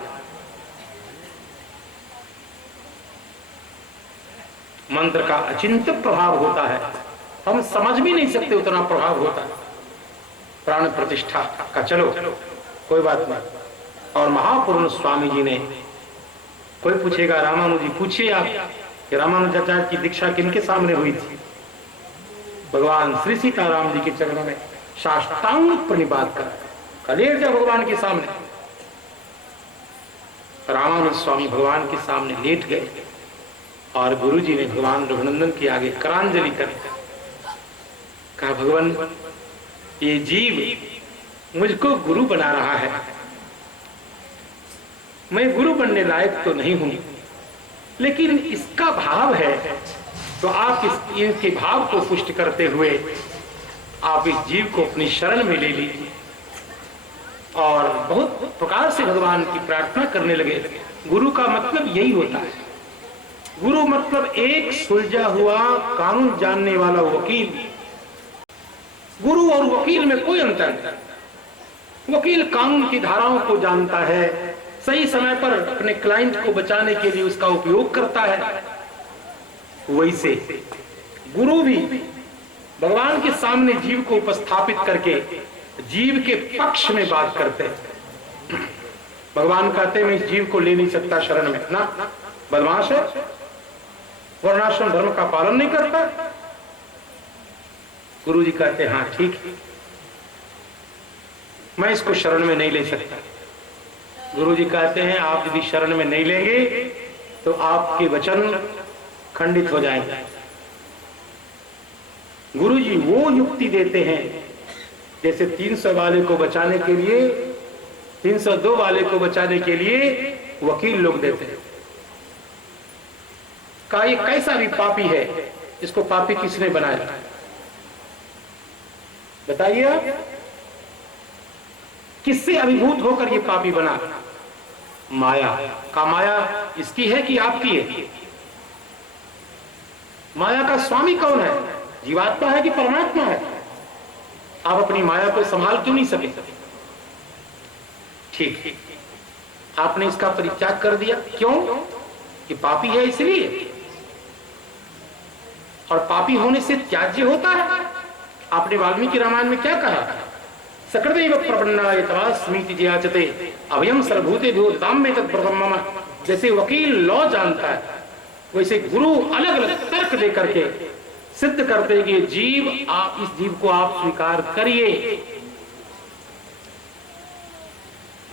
मंत्र का अचिंत्य प्रभाव होता है, हम समझ भी नहीं सकते उतना प्रभाव होता है प्राण प्रतिष्ठा का। चलो कोई बात नहीं। और महापूर्ण स्वामी जी ने, कोई पूछेगा रामानुजी, पूछिए आप कि रामानुजाचार्य की दीक्षा किनके सामने हुई थी? भगवान श्री सीताराम जी के चरणों में साष्टांग प्रणिपात कर लेट जाओ भगवान के सामने। रामानुज स्वामी भगवान के सामने लेट गए और गुरु जी ने भगवान रघुनंदन के आगे करांजलि कर कहा, भगवान ये जीव मुझको गुरु बना रहा है, मैं गुरु बनने लायक तो नहीं हूं, लेकिन इसका भाव है तो आप इसके भाव को पुष्ट करते हुए आप इस जीव को अपनी शरण में ले लीजिए। और बहुत प्रकार से भगवान की प्रार्थना करने लगे। गुरु का मतलब यही होता है। गुरु मतलब एक सुलझा हुआ कानून जानने वाला वकील। गुरु और वकील में कोई अंतर नहीं। वकील कानून की धाराओं को जानता है, सही समय पर अपने क्लाइंट को बचाने के लिए उसका उपयोग करता है। वैसे गुरु भी भगवान के सामने जीव को उपस्थापित करके जीव के पक्ष में बात करते हैं। भगवान कहते हैं मैं इस जीव को ले नहीं सकता शरण में, ना बदमाश है, वर्णाश्रम धर्म का पालन नहीं करता। गुरु जी कहते हैं हाँ ठीक है, मैं इसको शरण में नहीं ले सकता। गुरु जी कहते हैं आप यदि शरण में नहीं लेंगे तो आपके वचन खंडित हो जाएंगे। गुरु जी वो युक्ति देते हैं जैसे 300 वाले को बचाने के लिए 302 वाले को बचाने के लिए वकील लोग देते हैं। का ये कैसा भी पापी है, इसको पापी किसने बनाया? बताइए आप, किससे अभिभूत होकर ये पापी बना? माया का। माया इसकी है कि आपकी है? माया का स्वामी कौन है? जीवात्मा है कि परमात्मा है? आप अपनी माया को संभाल क्यों नहीं सके? ठीक, आपने इसका परित्याग कर दिया। क्यों? कि पापी है इसलिए। और पापी होने से त्याज्य होता है। आपने वाल्मीकि रामायण में क्या कहा? सकृदेव प्रपन्नाय तवास्मीति ज्याचते अभयम सर्वभूतेभ्यो ताम्ये तत्प्रथमम। जैसे वकील लॉ जानता है, वैसे गुरु अलग अलग तर्क दे करके सिद्ध करते कि जीव, आप इस जीव को आप स्वीकार करिए।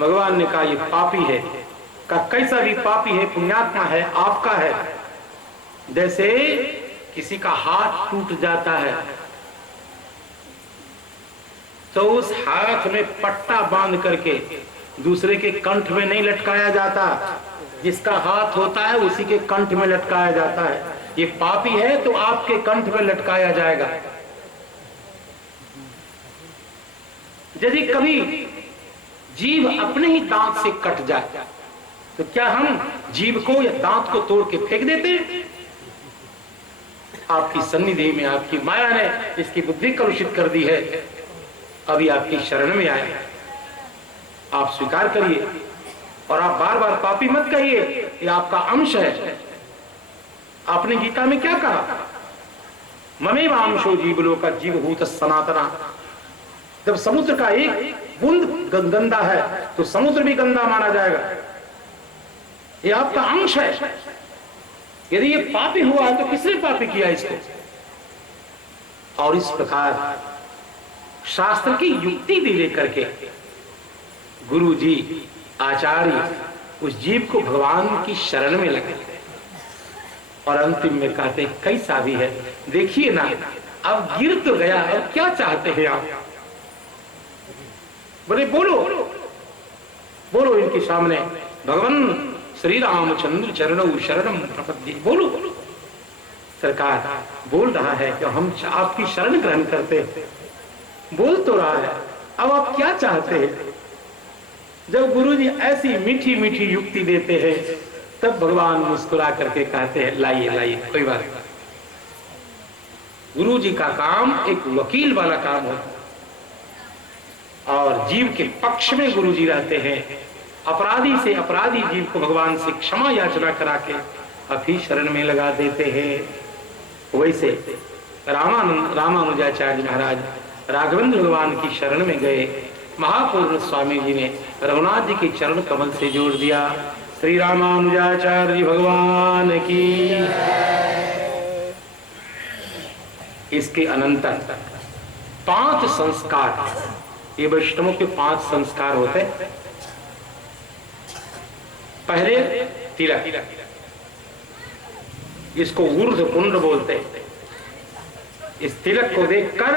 भगवान ने कहा ये पापी है। का कैसा भी पापी है, पुण्यात्मा है, आपका है। जैसे किसी का हाथ टूट जाता है तो उस हाथ में पट्टा बांध करके दूसरे के कंठ में नहीं लटकाया जाता, जिसका हाथ होता है उसी के कंठ में लटकाया जाता है। ये पापी है तो आपके कंठ में लटकाया जाएगा। यदि कभी जीभ अपने ही दांत से कट जाए तो क्या हम जीभ को या दांत को तोड़ के फेंक देते हैं? आपकी सन्निधि में आपकी माया ने इसकी बुद्धि कलुषित कर दी है। अभी आपकी शरण में आए, आप स्वीकार करिए। और आप बार बार पापी मत कहिए, ये आपका अंश है। आपने गीता में क्या कहा? ममेव अंशो जीवलोका जीवभूत सनातना। जब समुद्र का एक बूंद गंदा है तो समुद्र भी गंदा माना जाएगा। ये आपका अंश है। यदि ये पापी हुआ तो किसने पापी किया इसको? और इस प्रकार शास्त्र की युक्ति भी लेकर के गुरु जी, आचार्य उस जीव को भगवान की शरण में लगे और अंतिम में कहते कैसा भी है, देखिए ना, अब गिर तो गया, अब क्या चाहते हैं आप? बोले बोलो बोलो इनके सामने, भगवान श्री रामचंद्र चरणों शरणम प्रपद्ये। बोलो सरकार बोल रहा है कि हम आपकी शरण ग्रहण करते हैं। बोल तो रहा है, अब आप क्या चाहते हैं? जब गुरुजी ऐसी मीठी मीठी युक्ति देते हैं तब भगवान मुस्कुरा करके कहते हैं लाइए लाइए, कोई बात नहीं। गुरुजी का काम एक वकील वाला काम होता है और जीव के पक्ष में गुरुजी रहते हैं। अपराधी से अपराधी जीव को भगवान से क्षमा याचना करा के अभी शरण में लगा देते हैं। वैसे रामानुजाचार्य महाराज राघवेंद्र भगवान की शरण में गए। महापूर्ण स्वामी जी ने रघुनाथ जी के चरण कमल से जोड़ दिया। श्री रामानुजाचार्य भगवान की। इसके अनंतर 5 संस्कार, ये वैष्णवों के 5 संस्कार होते हैं। पहले तिलक, इसको ऊर्ध्व पुंड बोलते हैं। इस तिलक को देखकर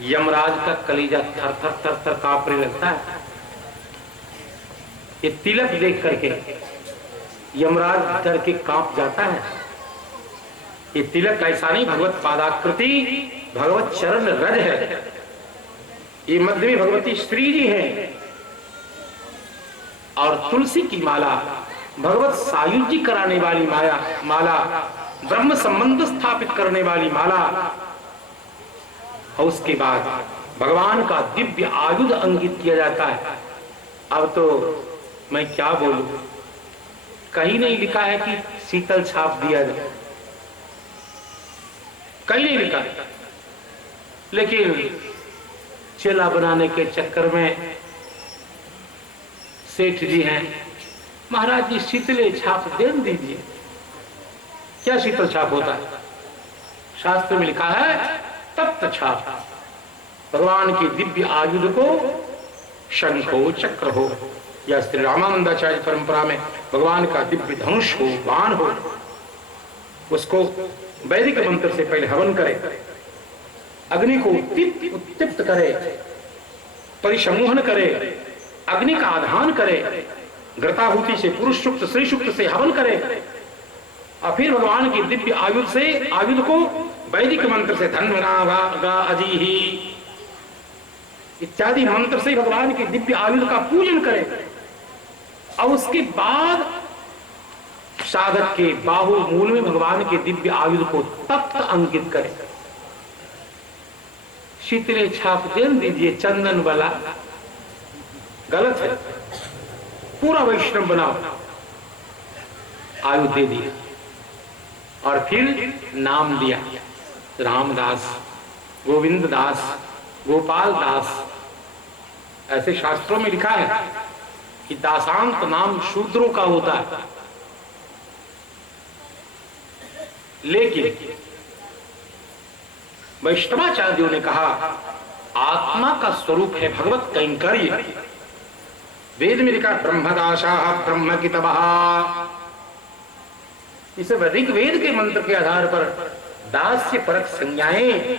यमराज का कलीजा थर थर थर थर कांपने लगता है। ये तिलक देख करके यमराज डर के कांप जाता है। ये तिलक ऐसा नहीं, भगवत पादाकृति भगवत चरण रज है। ये मध्य में भगवती श्री जी हैं और तुलसी की माला भगवत सायुज्य कराने वाली माला, ब्रह्म संबंध स्थापित करने वाली माला। और उसके बाद भगवान का दिव्य आयुध अंकित किया जाता है। अब तो मैं क्या बोलूं, कहीं नहीं लिखा है कि शीतल छाप दिया जाए, कहीं नहीं लिखा। लेकिन चेला बनाने के चक्कर में सेठ जी हैं, महाराज जी शीतले छाप दे दीजिए। क्या शीतल छाप होता है? शास्त्र में लिखा है तप्त छाप। भगवान की दिव्य आयुध को शंख हो, चक्र हो, या श्री रामानंदाचार्य परंपरा में भगवान का दिव्य धनुष हो, बाण हो, उसको वैदिक मंत्र से पहले हवन करे, अग्नि को उत्तिप्त करे, परिसमूहन करे, अग्नि का आधान करे, घृताहुति से, पुरुष सूक्त, श्री सूक्त से हवन करे, और फिर भगवान की दिव्य आयुध से, आयुध को वैदिक मंत्र से धन्वना अजीहि इत्यादि मंत्र से भगवान के दिव्य आयुध का पूजन करे, और उसके बाद साधक के बाहु मूल में भगवान के दिव्य आयुध को तप्त अंकित करे। शीतले छाप दे दीजिए चंदन वाला, गलत है। पूरा वैष्णव बनाओ, आयुध दे दिया और फिर नाम दिया, रामदास, गोविंद दास, गोपाल दास। ऐसे शास्त्रों में लिखा है कि दासांत नाम शूद्रों का होता है, लेकिन वैष्णवाचार्यों ने कहा आत्मा का स्वरूप है भगवत कैंकर्य। वेद में लिखा ब्रह्मदासा ब्रह्म कितबः, इस वैदिक वेद के मंत्र के आधार पर दास्य परक संज्ञाएं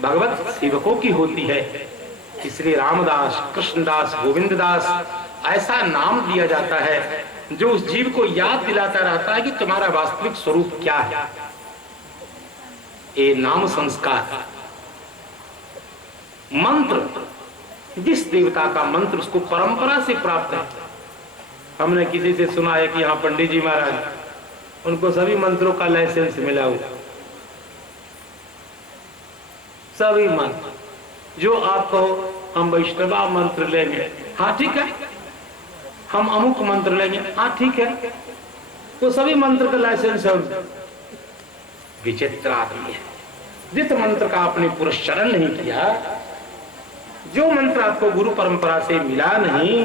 भगवत सेवकों की होती है। इसलिए रामदास, कृष्णदास, गोविंददास ऐसा नाम दिया जाता है जो उस जीव को याद दिलाता रहता है कि तुम्हारा वास्तविक स्वरूप क्या है। ये नाम संस्कार। मंत्र, जिस देवता का मंत्र उसको परंपरा से प्राप्त है। हमने किसी से सुना है कि यहाँ पंडित जी महाराज, उनको सभी मंत्रों का लाइसेंस मिला हुआ, सभी मंत्र जो आप कहो, हम वैष्णवा मंत्र लेंगे, हाँ ठीक है, हम अमुक मंत्र लेंगे, हाँ ठीक है, तो सभी मंत्र का लाइसेंस है। विचित्र आदमी है। जिस मंत्र का आपने पुरस्चरण नहीं किया, जो मंत्र आपको गुरु परंपरा से मिला नहीं,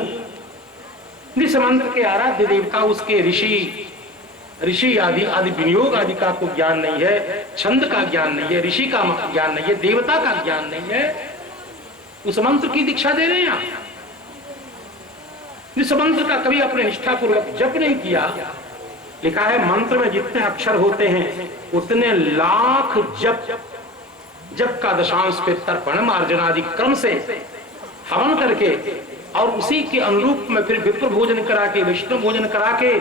जिस मंत्र के आराध्य देवता, उसके ऋषि आदि विनियोग आदि का आपको ज्ञान नहीं है, छंद का ज्ञान नहीं है, ऋषि का ज्ञान नहीं है, देवता का ज्ञान नहीं है, उस मंत्र की दीक्षा दे रहे हैं आप। जिस मंत्र का कभी अपने निष्ठापूर्वक जप नहीं किया, लिखा है मंत्र में जितने अक्षर होते हैं उतने लाख जप का दशांश पे तर्पण मार्जन आदि क्रम से हवन करके और उसी के अनुरूप में फिर विप्र भोजन करा के, वैष्णव भोजन करा के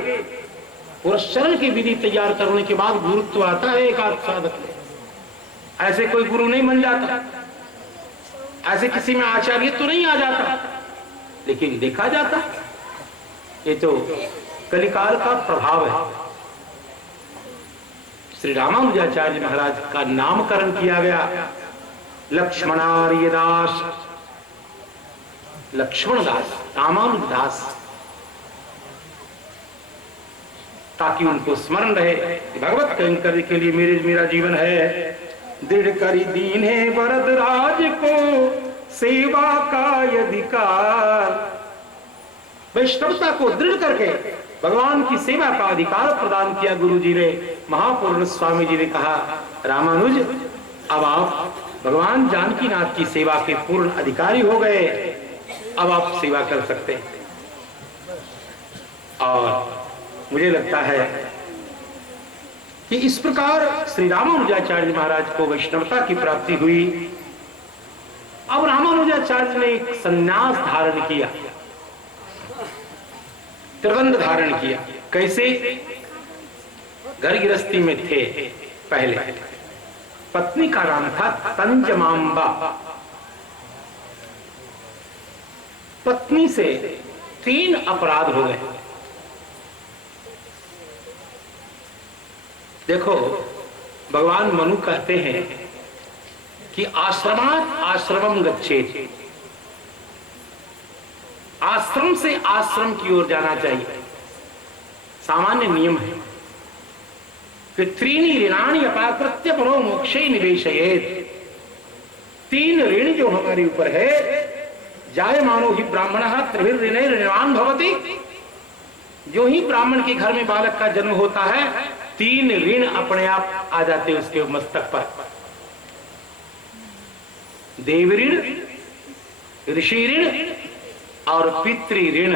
पुरस्चरण की विधि तैयार करने के बाद गुरुत्व आता है एक आध साधक में। ऐसे कोई गुरु नहीं बन जाता, ऐसे किसी में आचार्य तो नहीं आ जाता, लेकिन देखा जाता। ये तो कलिकाल का प्रभाव है। श्री रामानुजाचार्य महाराज का नामकरण किया गया लक्ष्मणार्यदास, लक्ष्मणदास, रामानुजदास, ताकि उनको स्मरण रहे भगवत कैंकर्य के लिए मेरा जीवन है। दृढ़ करी दीन है वरद राज को सेवा का अधिकार। वैष्णवता को दृढ़ करके भगवान की सेवा का अधिकार प्रदान किया गुरु जी ने। महापूर्ण स्वामी जी ने कहा, रामानुज अब आप भगवान जानकीनाथ की सेवा के पूर्ण अधिकारी हो गए, अब आप सेवा कर सकते हैं। और मुझे लगता है कि इस प्रकार श्री रामानुजाचार्य महाराज को वैष्णवता की प्राप्ति हुई। अब रामानुजाचार्य ने एक संन्यास धारण किया, त्रिदंड धारण किया। कैसे? घर गृहस्थी में थे पहले, पत्नी का नाम था तंजमांबा। पत्नी से 3 अपराध हो गए। देखो, भगवान मनु कहते हैं कि आश्रमात् आश्रमम गच्छेत्, आश्रम से आश्रम की ओर जाना चाहिए, सामान्य नियम है। फिर 3 ऋणानि अपाकृत्य परो मोक्षे निवेशयेत्, 3 ऋण जो हमारे ऊपर है, जायमानो हि ब्राह्मणः त्रिभिर् ऋणैः ऋणवान् भवति, जो ही ब्राह्मण के घर में बालक का जन्म होता है 3 ऋण अपने आप आ जाते उसके मस्तक पर। देव ऋण, ऋषि ऋण और पितृ ऋण,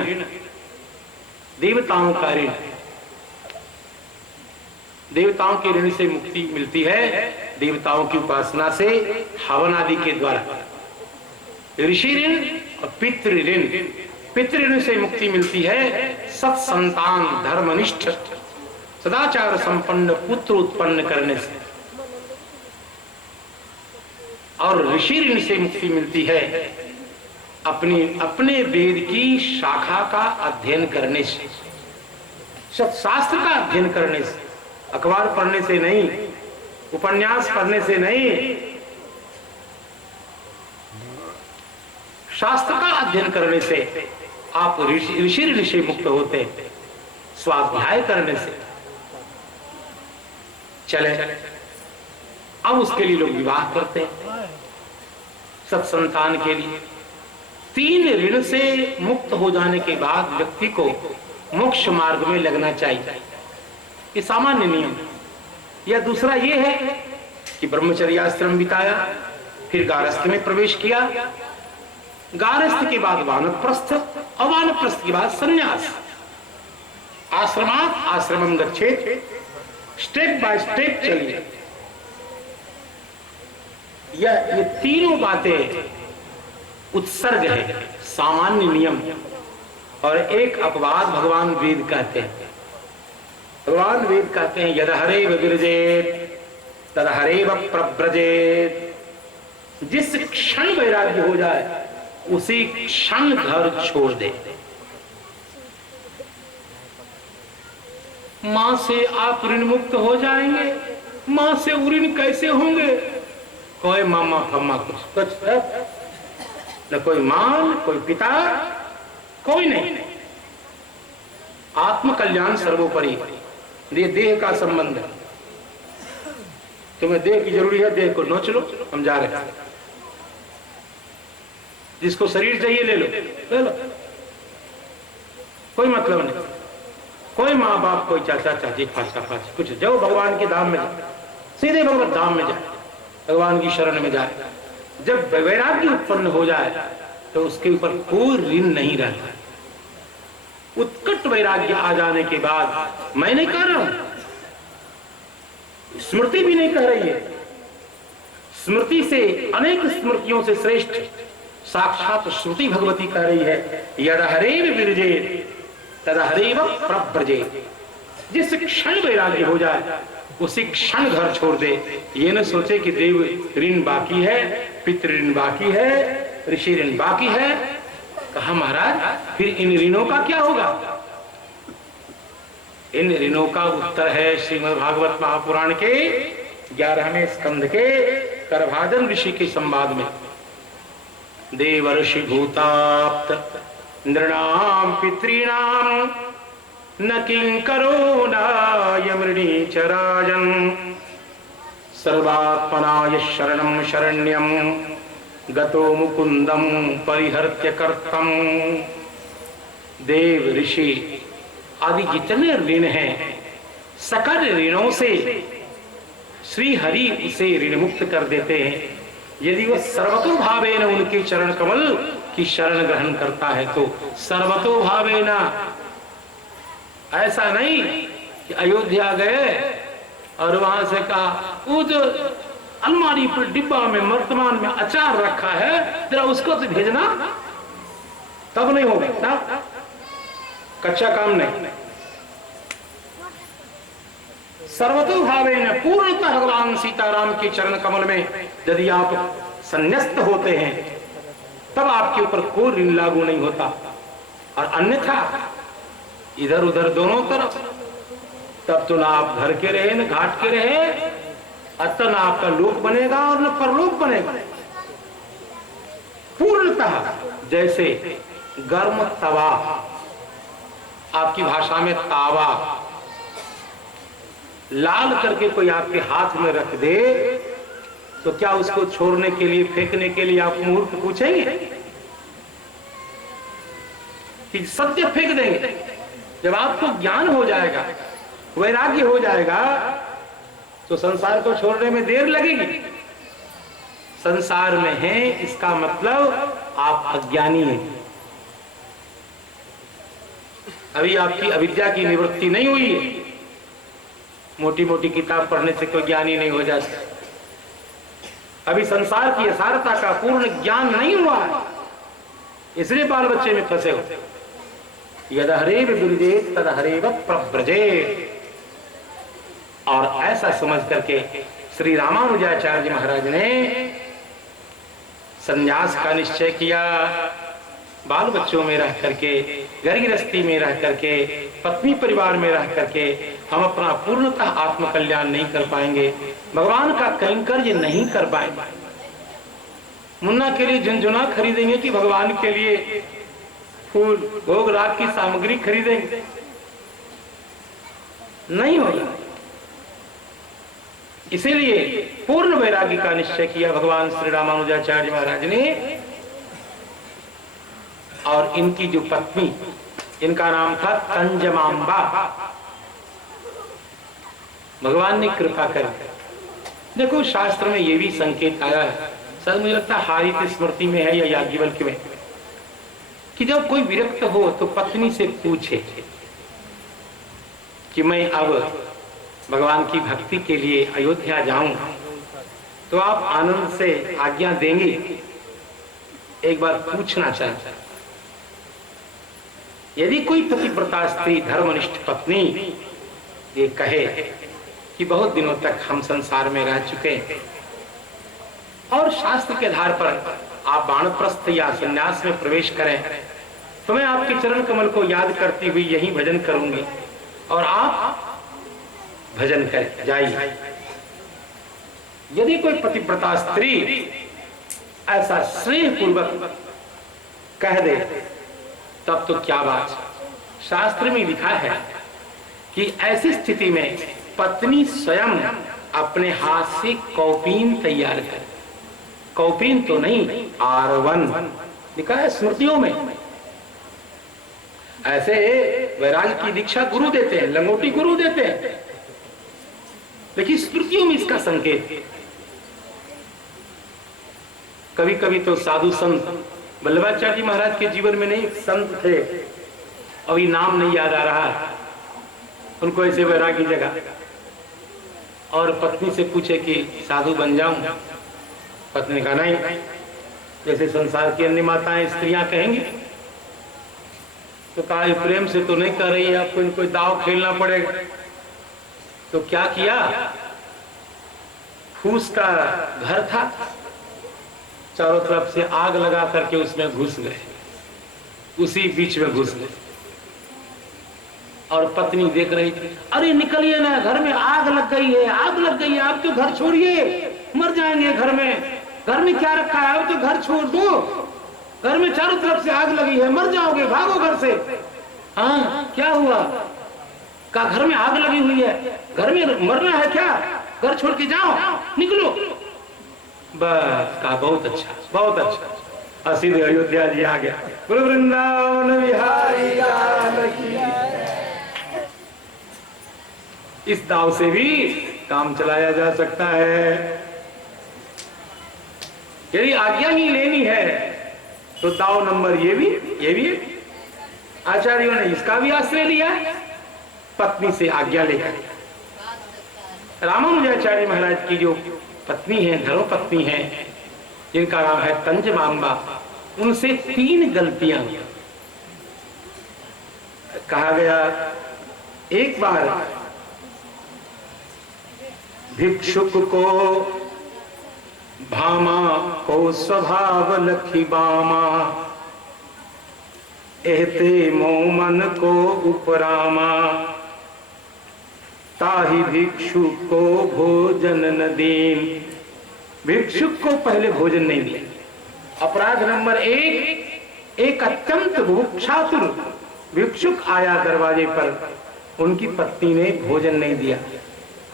देवताओं का ऋण। देवताओं के ऋण से मुक्ति मिलती है देवताओं की उपासना से, हवन आदि के द्वारा। ऋषि ऋण और पितृ ऋण, पितृ ऋण से मुक्ति मिलती है सत्संतान धर्मनिष्ठ सदाचार संपन्न पुत्र उत्पन्न करने से, और ऋषि ऋण से मुक्ति मिलती है अपने वेद की शाखा का अध्ययन करने से, शास्त्र का अध्ययन करने से, अखबार पढ़ने से नहीं, उपन्यास पढ़ने से नहीं, शास्त्र का अध्ययन करने से आप ऋषि ऋण से मुक्त होते हैं, स्वाध्याय करने से। चले अब उसके लिए लोग विवाह करते हैं सत्संतान के लिए। 3 ऋण से मुक्त हो जाने के बाद व्यक्ति को मोक्ष मार्ग में लगना चाहिए, ये सामान्य नियम। या दूसरा ये है कि ब्रह्मचर्य आश्रम बिताया, फिर गारस्थ में प्रवेश किया, गारस्थ के बाद वानप्रस्थ, और वानप्रस्थ के बाद संन्यास। आश्रमात् आश्रमं गच्छेत्, स्टेप बाय स्टेप चलिए। ये तीनों बातें उत्सर्ग है, सामान्य नियम, और एक अपवाद भगवान वेद कहते हैं। भगवान वेद कहते हैं यद हरेव विरजेत तद हरेव प्रव्रजेत। जिस क्षण वैराग्य हो जाए उसी क्षण घर छोड़ दे। मां से आप ऋण मुक्त हो जाएंगे, मां से ऋण कैसे होंगे? कोई मामा फम्मा कुछ न कोई मां, कोई पिता, कोई नहीं। आत्म कल्याण सर्वोपरि। ये देह का संबंध है, तुम्हें देह की जरूरी है, देह को नोच लो, हम जा रहे हैं। जिसको शरीर चाहिए ले लो, ले लो, कोई मतलब नहीं। कोई माँ बाप, कोई चाचा चाची, फाचा फाची, कुछ जाओ भगवान के धाम में जाओ, सीधे भगवत धाम में जाए, भगवान की शरण में जाए। जब वैराग्य उत्पन्न हो जाए तो उसके ऊपर कोई ऋण नहीं रहता। उत्कट वैराग्य आ जाने के बाद, मैं नहीं कह रहा हूं, स्मृति भी नहीं कह रही है, स्मृति से अनेक स्मृतियों से श्रेष्ठ साक्षात श्रुति भगवती कह रही है यद हरेव विरजेत तद हरेव प्रव्रजेत। जिस क्षण वैराग्य हो जाए उसी क्षण घर छोड़ दे। ये न सोचे कि देव ऋण बाकी है, पितृ ऋण बाकी है, ऋषि ऋण बाकी है। कहा महाराज फिर इन ऋणों का क्या होगा? इन ऋणों का उत्तर है श्रीमद् भागवत महापुराण के 11वें स्कंध के करभाजन ऋषि के संवाद में। देवर्षि भूताप्त नृणाम पितॄणाम न किंकरो नायमृणी च राजन् सर्वात्मनाय शरणं शरण्यं गतो मुकुंदम परिहर्त्य कर्तम। देव ऋषि आदि जितने ऋण हैं, सकल ऋणों से श्री हरि उसे ऋण मुक्त कर देते हैं यदि वह सर्वतो भावेन उनके चरण कमल की शरण ग्रहण करता है तो। सर्वतो भावेन, ऐसा नहीं कि अयोध्या गए और वहां से कहा वो जो अलमारी पर डिब्बा में वर्तमान में अचार रखा है जरा उसको तो भेजना, तब नहीं होगा ना, कच्चा काम नहीं। सर्वतो भावेन पूर्णतः भगवान सीताराम के चरण कमल में यदि आप संन्यस्त होते हैं तब आपके ऊपर कोई ऋण लागू नहीं होता। और अन्यथा इधर उधर दोनों तरफ, तब तो ना आप घर के रहे न घाट के रहे, अतः न आपका लोक बनेगा और न परलोक बनेगा। पूर्णतः जैसे गर्म तवा, आपकी भाषा में तावा, लाल करके कोई आपके हाथ में रख दे तो क्या उसको छोड़ने के लिए, फेंकने के लिए आप मुहूर्त पूछेंगे कि सत्य फेंक देंगे? जब आपको ज्ञान हो जाएगा, वैराग्य हो जाएगा तो संसार को छोड़ने में देर लगेगी। संसार में है इसका मतलब आप अज्ञानी हैं। अभी आपकी अविद्या की निवृत्ति नहीं हुई है। मोटी मोटी किताब पढ़ने से कोई ज्ञानी नहीं हो जाता। अभी संसार की यथार्थता का पूर्ण ज्ञान नहीं हुआ है। इसलिए बाल बच्चे में फंसे हो। यद हरेव विरजेत तद हरेव प्रव्रजेत। और ऐसा समझ करके श्री रामानुजाचार्य महाराज ने संन्यास का निश्चय किया। बाल बच्चों में रह करके, घर गृहस्थी में रह करके, पत्नी परिवार में रह करके हम अपना पूर्णतः आत्म कल्याण नहीं कर पाएंगे, भगवान का कैंकर्य नहीं कर पाएंगे। मुन्ना के लिए झुनझुना खरीदेंगे कि भगवान के लिए फूल भोग राग की सामग्री खरीदेंगे? नहीं होगा। इसीलिए पूर्ण वैराग्य का निश्चय किया भगवान श्री रामानुजाचार्य महाराज ने। और इनकी जो पत्नी, इनका नाम था तंजमांबा। भगवान ने कृपा कर, देखो शास्त्र में ये भी संकेत आया है, सर मुझे लगता है हारित स्मृति में है या याज्ञवल्क्य में, कि जब कोई विरक्त हो तो पत्नी से पूछे कि मैं अब भगवान की भक्ति के लिए अयोध्या जाऊं, तो आप आनंद से आज्ञा देंगे? एक बार पूछना चाहिए। यदि कोई पतिव्रता स्त्री, धर्मनिष्ठ पत्नी ये कहे कि बहुत दिनों तक हम संसार में रह चुके हैं और शास्त्र के आधार पर आप वानप्रस्थ या संन्यास में प्रवेश करें, तो मैं आपके चरण कमल को याद करती हुई यही भजन करूंगी और आप भजन कर जाइए। यदि कोई पतिव्रता स्त्री ऐसा स्नेह पूर्वक कह दे तब तो क्या बात। शास्त्र में लिखा है कि ऐसी स्थिति में पत्नी स्वयं अपने हाथ से कौपीन तैयार करे। कौपीन तो नहीं, आरवन लिखा है स्मृतियों में। ऐसे वैराग्य की दीक्षा गुरु देते हैं, लंगोटी गुरु देते हैं, लेकिन स्मृतियों में इसका संकेत। कभी कभी तो साधु संत, वल्लभाचार्य जी महाराज के जीवन में नहीं, संत थे, अभी नाम नहीं याद आ रहा, उनको ऐसे वैरागी जगह और पत्नी से पूछे कि साधु बन जाऊं? पत्नी ने कहा नहीं, जैसे संसार की अन्य माताएं स्त्रियां कहेंगी। तो कहा प्रेम से तो नहीं कर रही है, आपको इनको दाव खेलना पड़ेगा। तो क्या किया, फूस का घर था, चारों तरफ से आग लगा करके उसमें घुस गए, उसी बीच में घुस गए। और पत्नी देख रही थी, अरे निकलिए ना, घर में आग लग गई है, आग लग गई है, आप तो घर छोड़िए, मर जाएंगे घर में। घर में क्या रखा है, अब तो घर छोड़ दो, घर में चारों तरफ से आग लगी है, मर जाओगे, भागो घर से। हाँ क्या हुआ? का घर में आग लगी हुई है, घर में मरना है क्या? घर छोड़ के जाओ, निकलो। बस कहा बहुत अच्छा, बहुत अच्छा। सीधे अयोध्या जी आ गया। बोलो वृंदावन बिहारी लाल की। इस दाव से भी काम चलाया जा सकता है। यदि आज्ञा ही लेनी है तो दाव नंबर ये भी है। आचार्यों ने इसका भी आश्रय लिया, पत्नी से आज्ञा लेकर। रामानुजाचार्य महाराज की जो पत्नी है, धर्मपत्नी है, जिनका नाम है तंजमांबा, उनसे 3 गलतियां कहा गया। एक बार भिक्षुक को भामा को स्वभाव लखी बामा, एहते मोमन को उपरामा, ताहि भिक्षुक को भोजन न दीन। भिक्षुक को पहले भोजन नहीं दिया। अपराध नंबर 1, एक अत्यंत भूक्षातुर भिक्षुक आया दरवाजे पर, उनकी पत्नी ने भोजन नहीं दिया।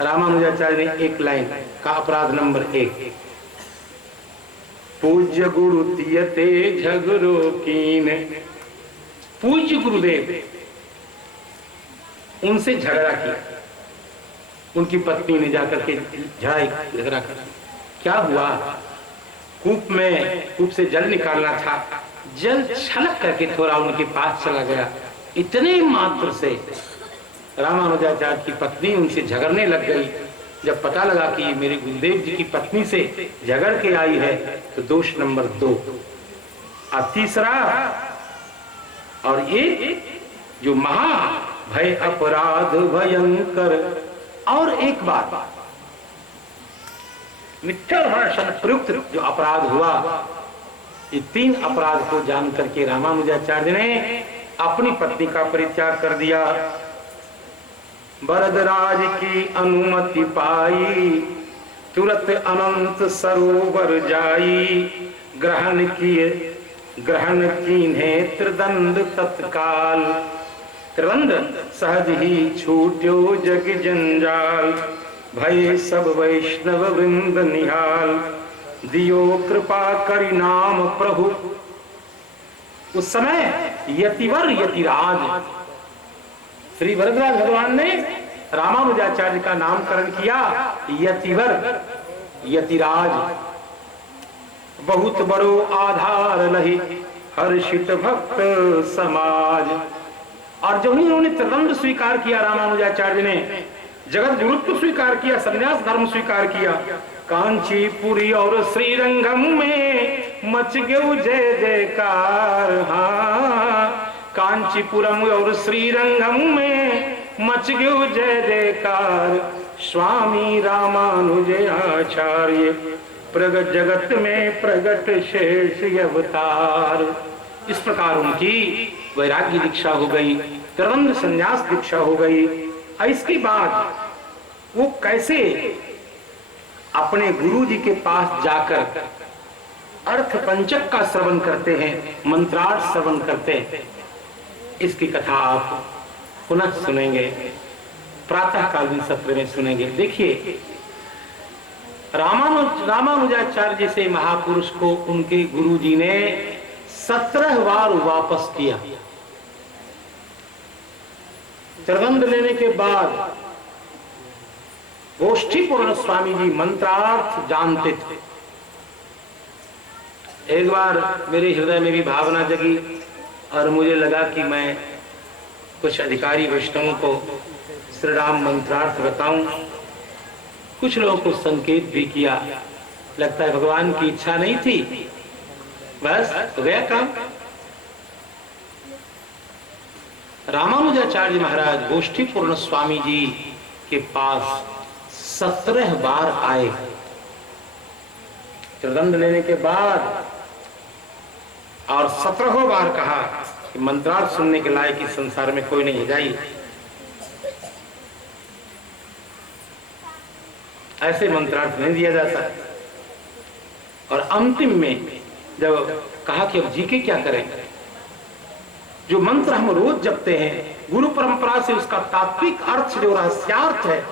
रामानुजाचार्य ने एक लाइन का अपराध नंबर 1, पूज्य गुरु तियते झगड़ो कीन। पूज्य गुरुदेव, उनसे झगड़ा किया। उनकी पत्नी ने जाकर के झगड़ा कर। क्या हुआ? कूप से जल निकालना था, जल छलक करके थोड़ा उनके पास चला गया। इतने मात्र से रामानुजाचार्य की पत्नी उनसे झगड़ने लग गई। जब पता लगा कि ये मेरे गुरुदेव जी की पत्नी से झगड़ के आई है, तो दोष नंबर 2, और तीसरा, और एक जो महा भय अपराध भयंकर, और एक बात मिथ्या भाषण प्रयुक्त जो अपराध हुआ, ये 3 अपराध को जान करके रामानुजाचार्य ने अपनी पत्नी का परित्याग कर दिया। वरदराज की अनुमति पाई, तुरंत अनंत सरोवर जाई, ग्रहण की नेत्रदंड तत्काल, त्रिदंड सहज ही छूट्यो जग जंजाल, भय सब वैष्णव वृंद निहाल, दियो कृपा करि नाम प्रभु। उस समय यतिवर यतिराज श्री वरदराज भगवान ने रामानुजाचार्य का नामकरण किया यतिवर यतिराज। बहुत बड़ो आधार लही हर्षित भक्त समाज। और जो ही उन्होंने त्रिदंड स्वीकार किया, रामानुजाचार्य ने जगत गुरुत्व स्वीकार किया, संन्यास धर्म स्वीकार किया, कांचीपुरी और श्रीरंगम में मच गयो जय जयकार। हाँ, कांचीपुरम और श्रीरंगम में मच गयो जय जयकार, स्वामी रामानुजाचार्य प्रगट जगत में प्रगट शेष अवतार। इस प्रकार उनकी वैराग्य दीक्षा हो गई, त्रिदंड संन्यास दीक्षा हो गई। इसके बाद वो कैसे अपने गुरु जी के पास जाकर अर्थ पंचक का श्रवण करते हैं, मंत्रार्थ श्रवण करते हैं, इसकी कथा आप पुनः सुनेंगे, प्रातःकालीन सत्र में सुनेंगे। देखिए, रामानुजाचार्य जैसे महापुरुष को उनके गुरु जी ने 17 बार वापस किया। त्रिदंड लेने के बाद गोष्ठीपूर्ण स्वामी जी मंत्रार्थ जानते थे। एक बार मेरे हृदय में भी भावना जगी और मुझे लगा कि मैं कुछ अधिकारी वैष्णवों को श्री राम मंत्रार्थ बताऊं। कुछ लोगों को संकेत भी किया, लगता है भगवान की इच्छा नहीं थी, बस हो गया काम। रामानुजाचार्य महाराज गोष्ठीपूर्ण स्वामी जी के पास 17 बार आए। त्रिदंड लेने के बाद और 17 बार कहा कि मंत्रार्थ सुनने के लायक इस संसार में कोई नहीं है, जाइए। ऐसे मंत्रार्थ नहीं दिया जाता। और अंतिम में जब कहा कि अब जी के क्या करें, जो मंत्र हम रोज जपते हैं, गुरु परंपरा से उसका तात्विक अर्थ जो रहस्यार्थ है,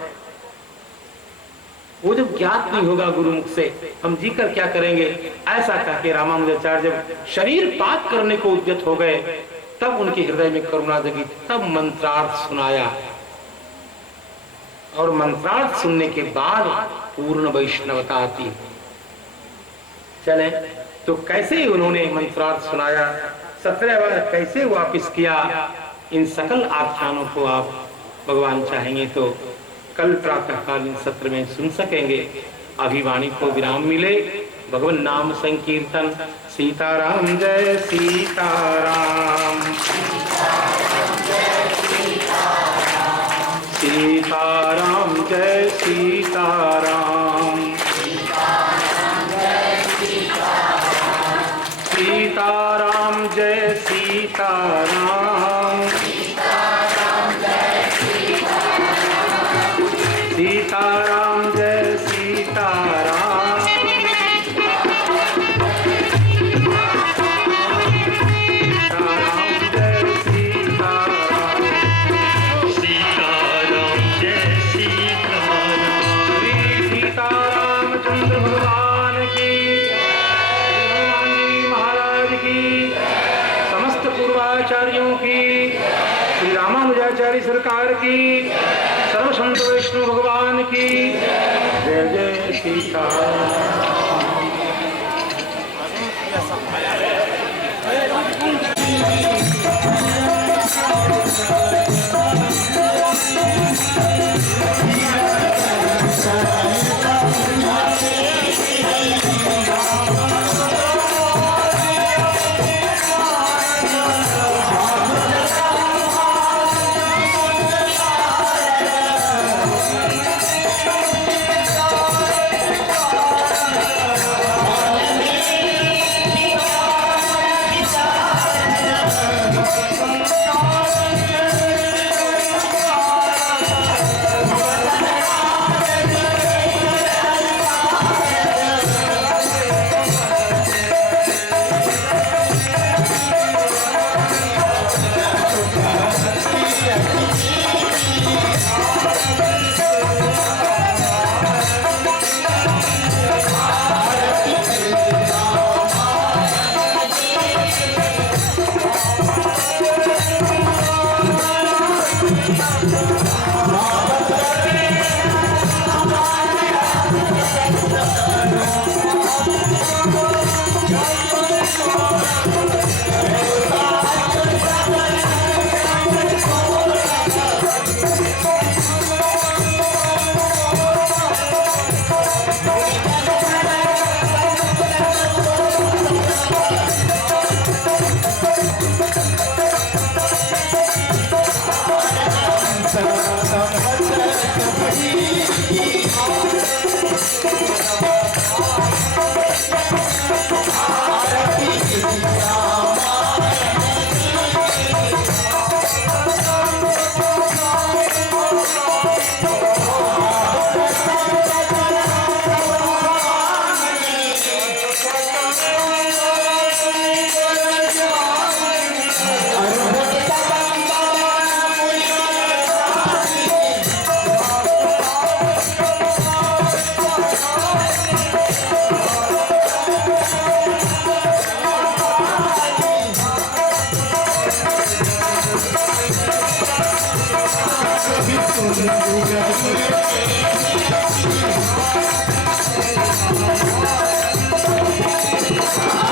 वो जब ज्ञात नहीं होगा गुरुमुख से, हम जी कर क्या करेंगे। ऐसा कह के रामानुजाचार्य जब शरीर पात करने को उद्यत हो गए, तब उनके हृदय में करुणा जगी, तब मंत्रार्थ सुनाया। और मंत्रार्थ सुनने के बाद पूर्ण वैष्णवता आती है। चले तो कैसे उन्होंने मंत्रार्थ सुनाया, 17 बार कैसे वापिस किया, इन सकल आख्यानों को आप भगवान चाहेंगे तो कल प्रातःकालीन सत्र में सुन सकेंगे। अभी वाणी को विराम मिले। भगवान नाम संकीर्तन। सीताराम जय सीताराम, सीताराम जय सीताराम, सीताराम जय सीताराम, सीताराम जय सीताराम, आचार्यों की, श्री रामानुजाचार्य सरकार की, सर्व संत वैष्णव भगवान की जय जय सीताराम। है।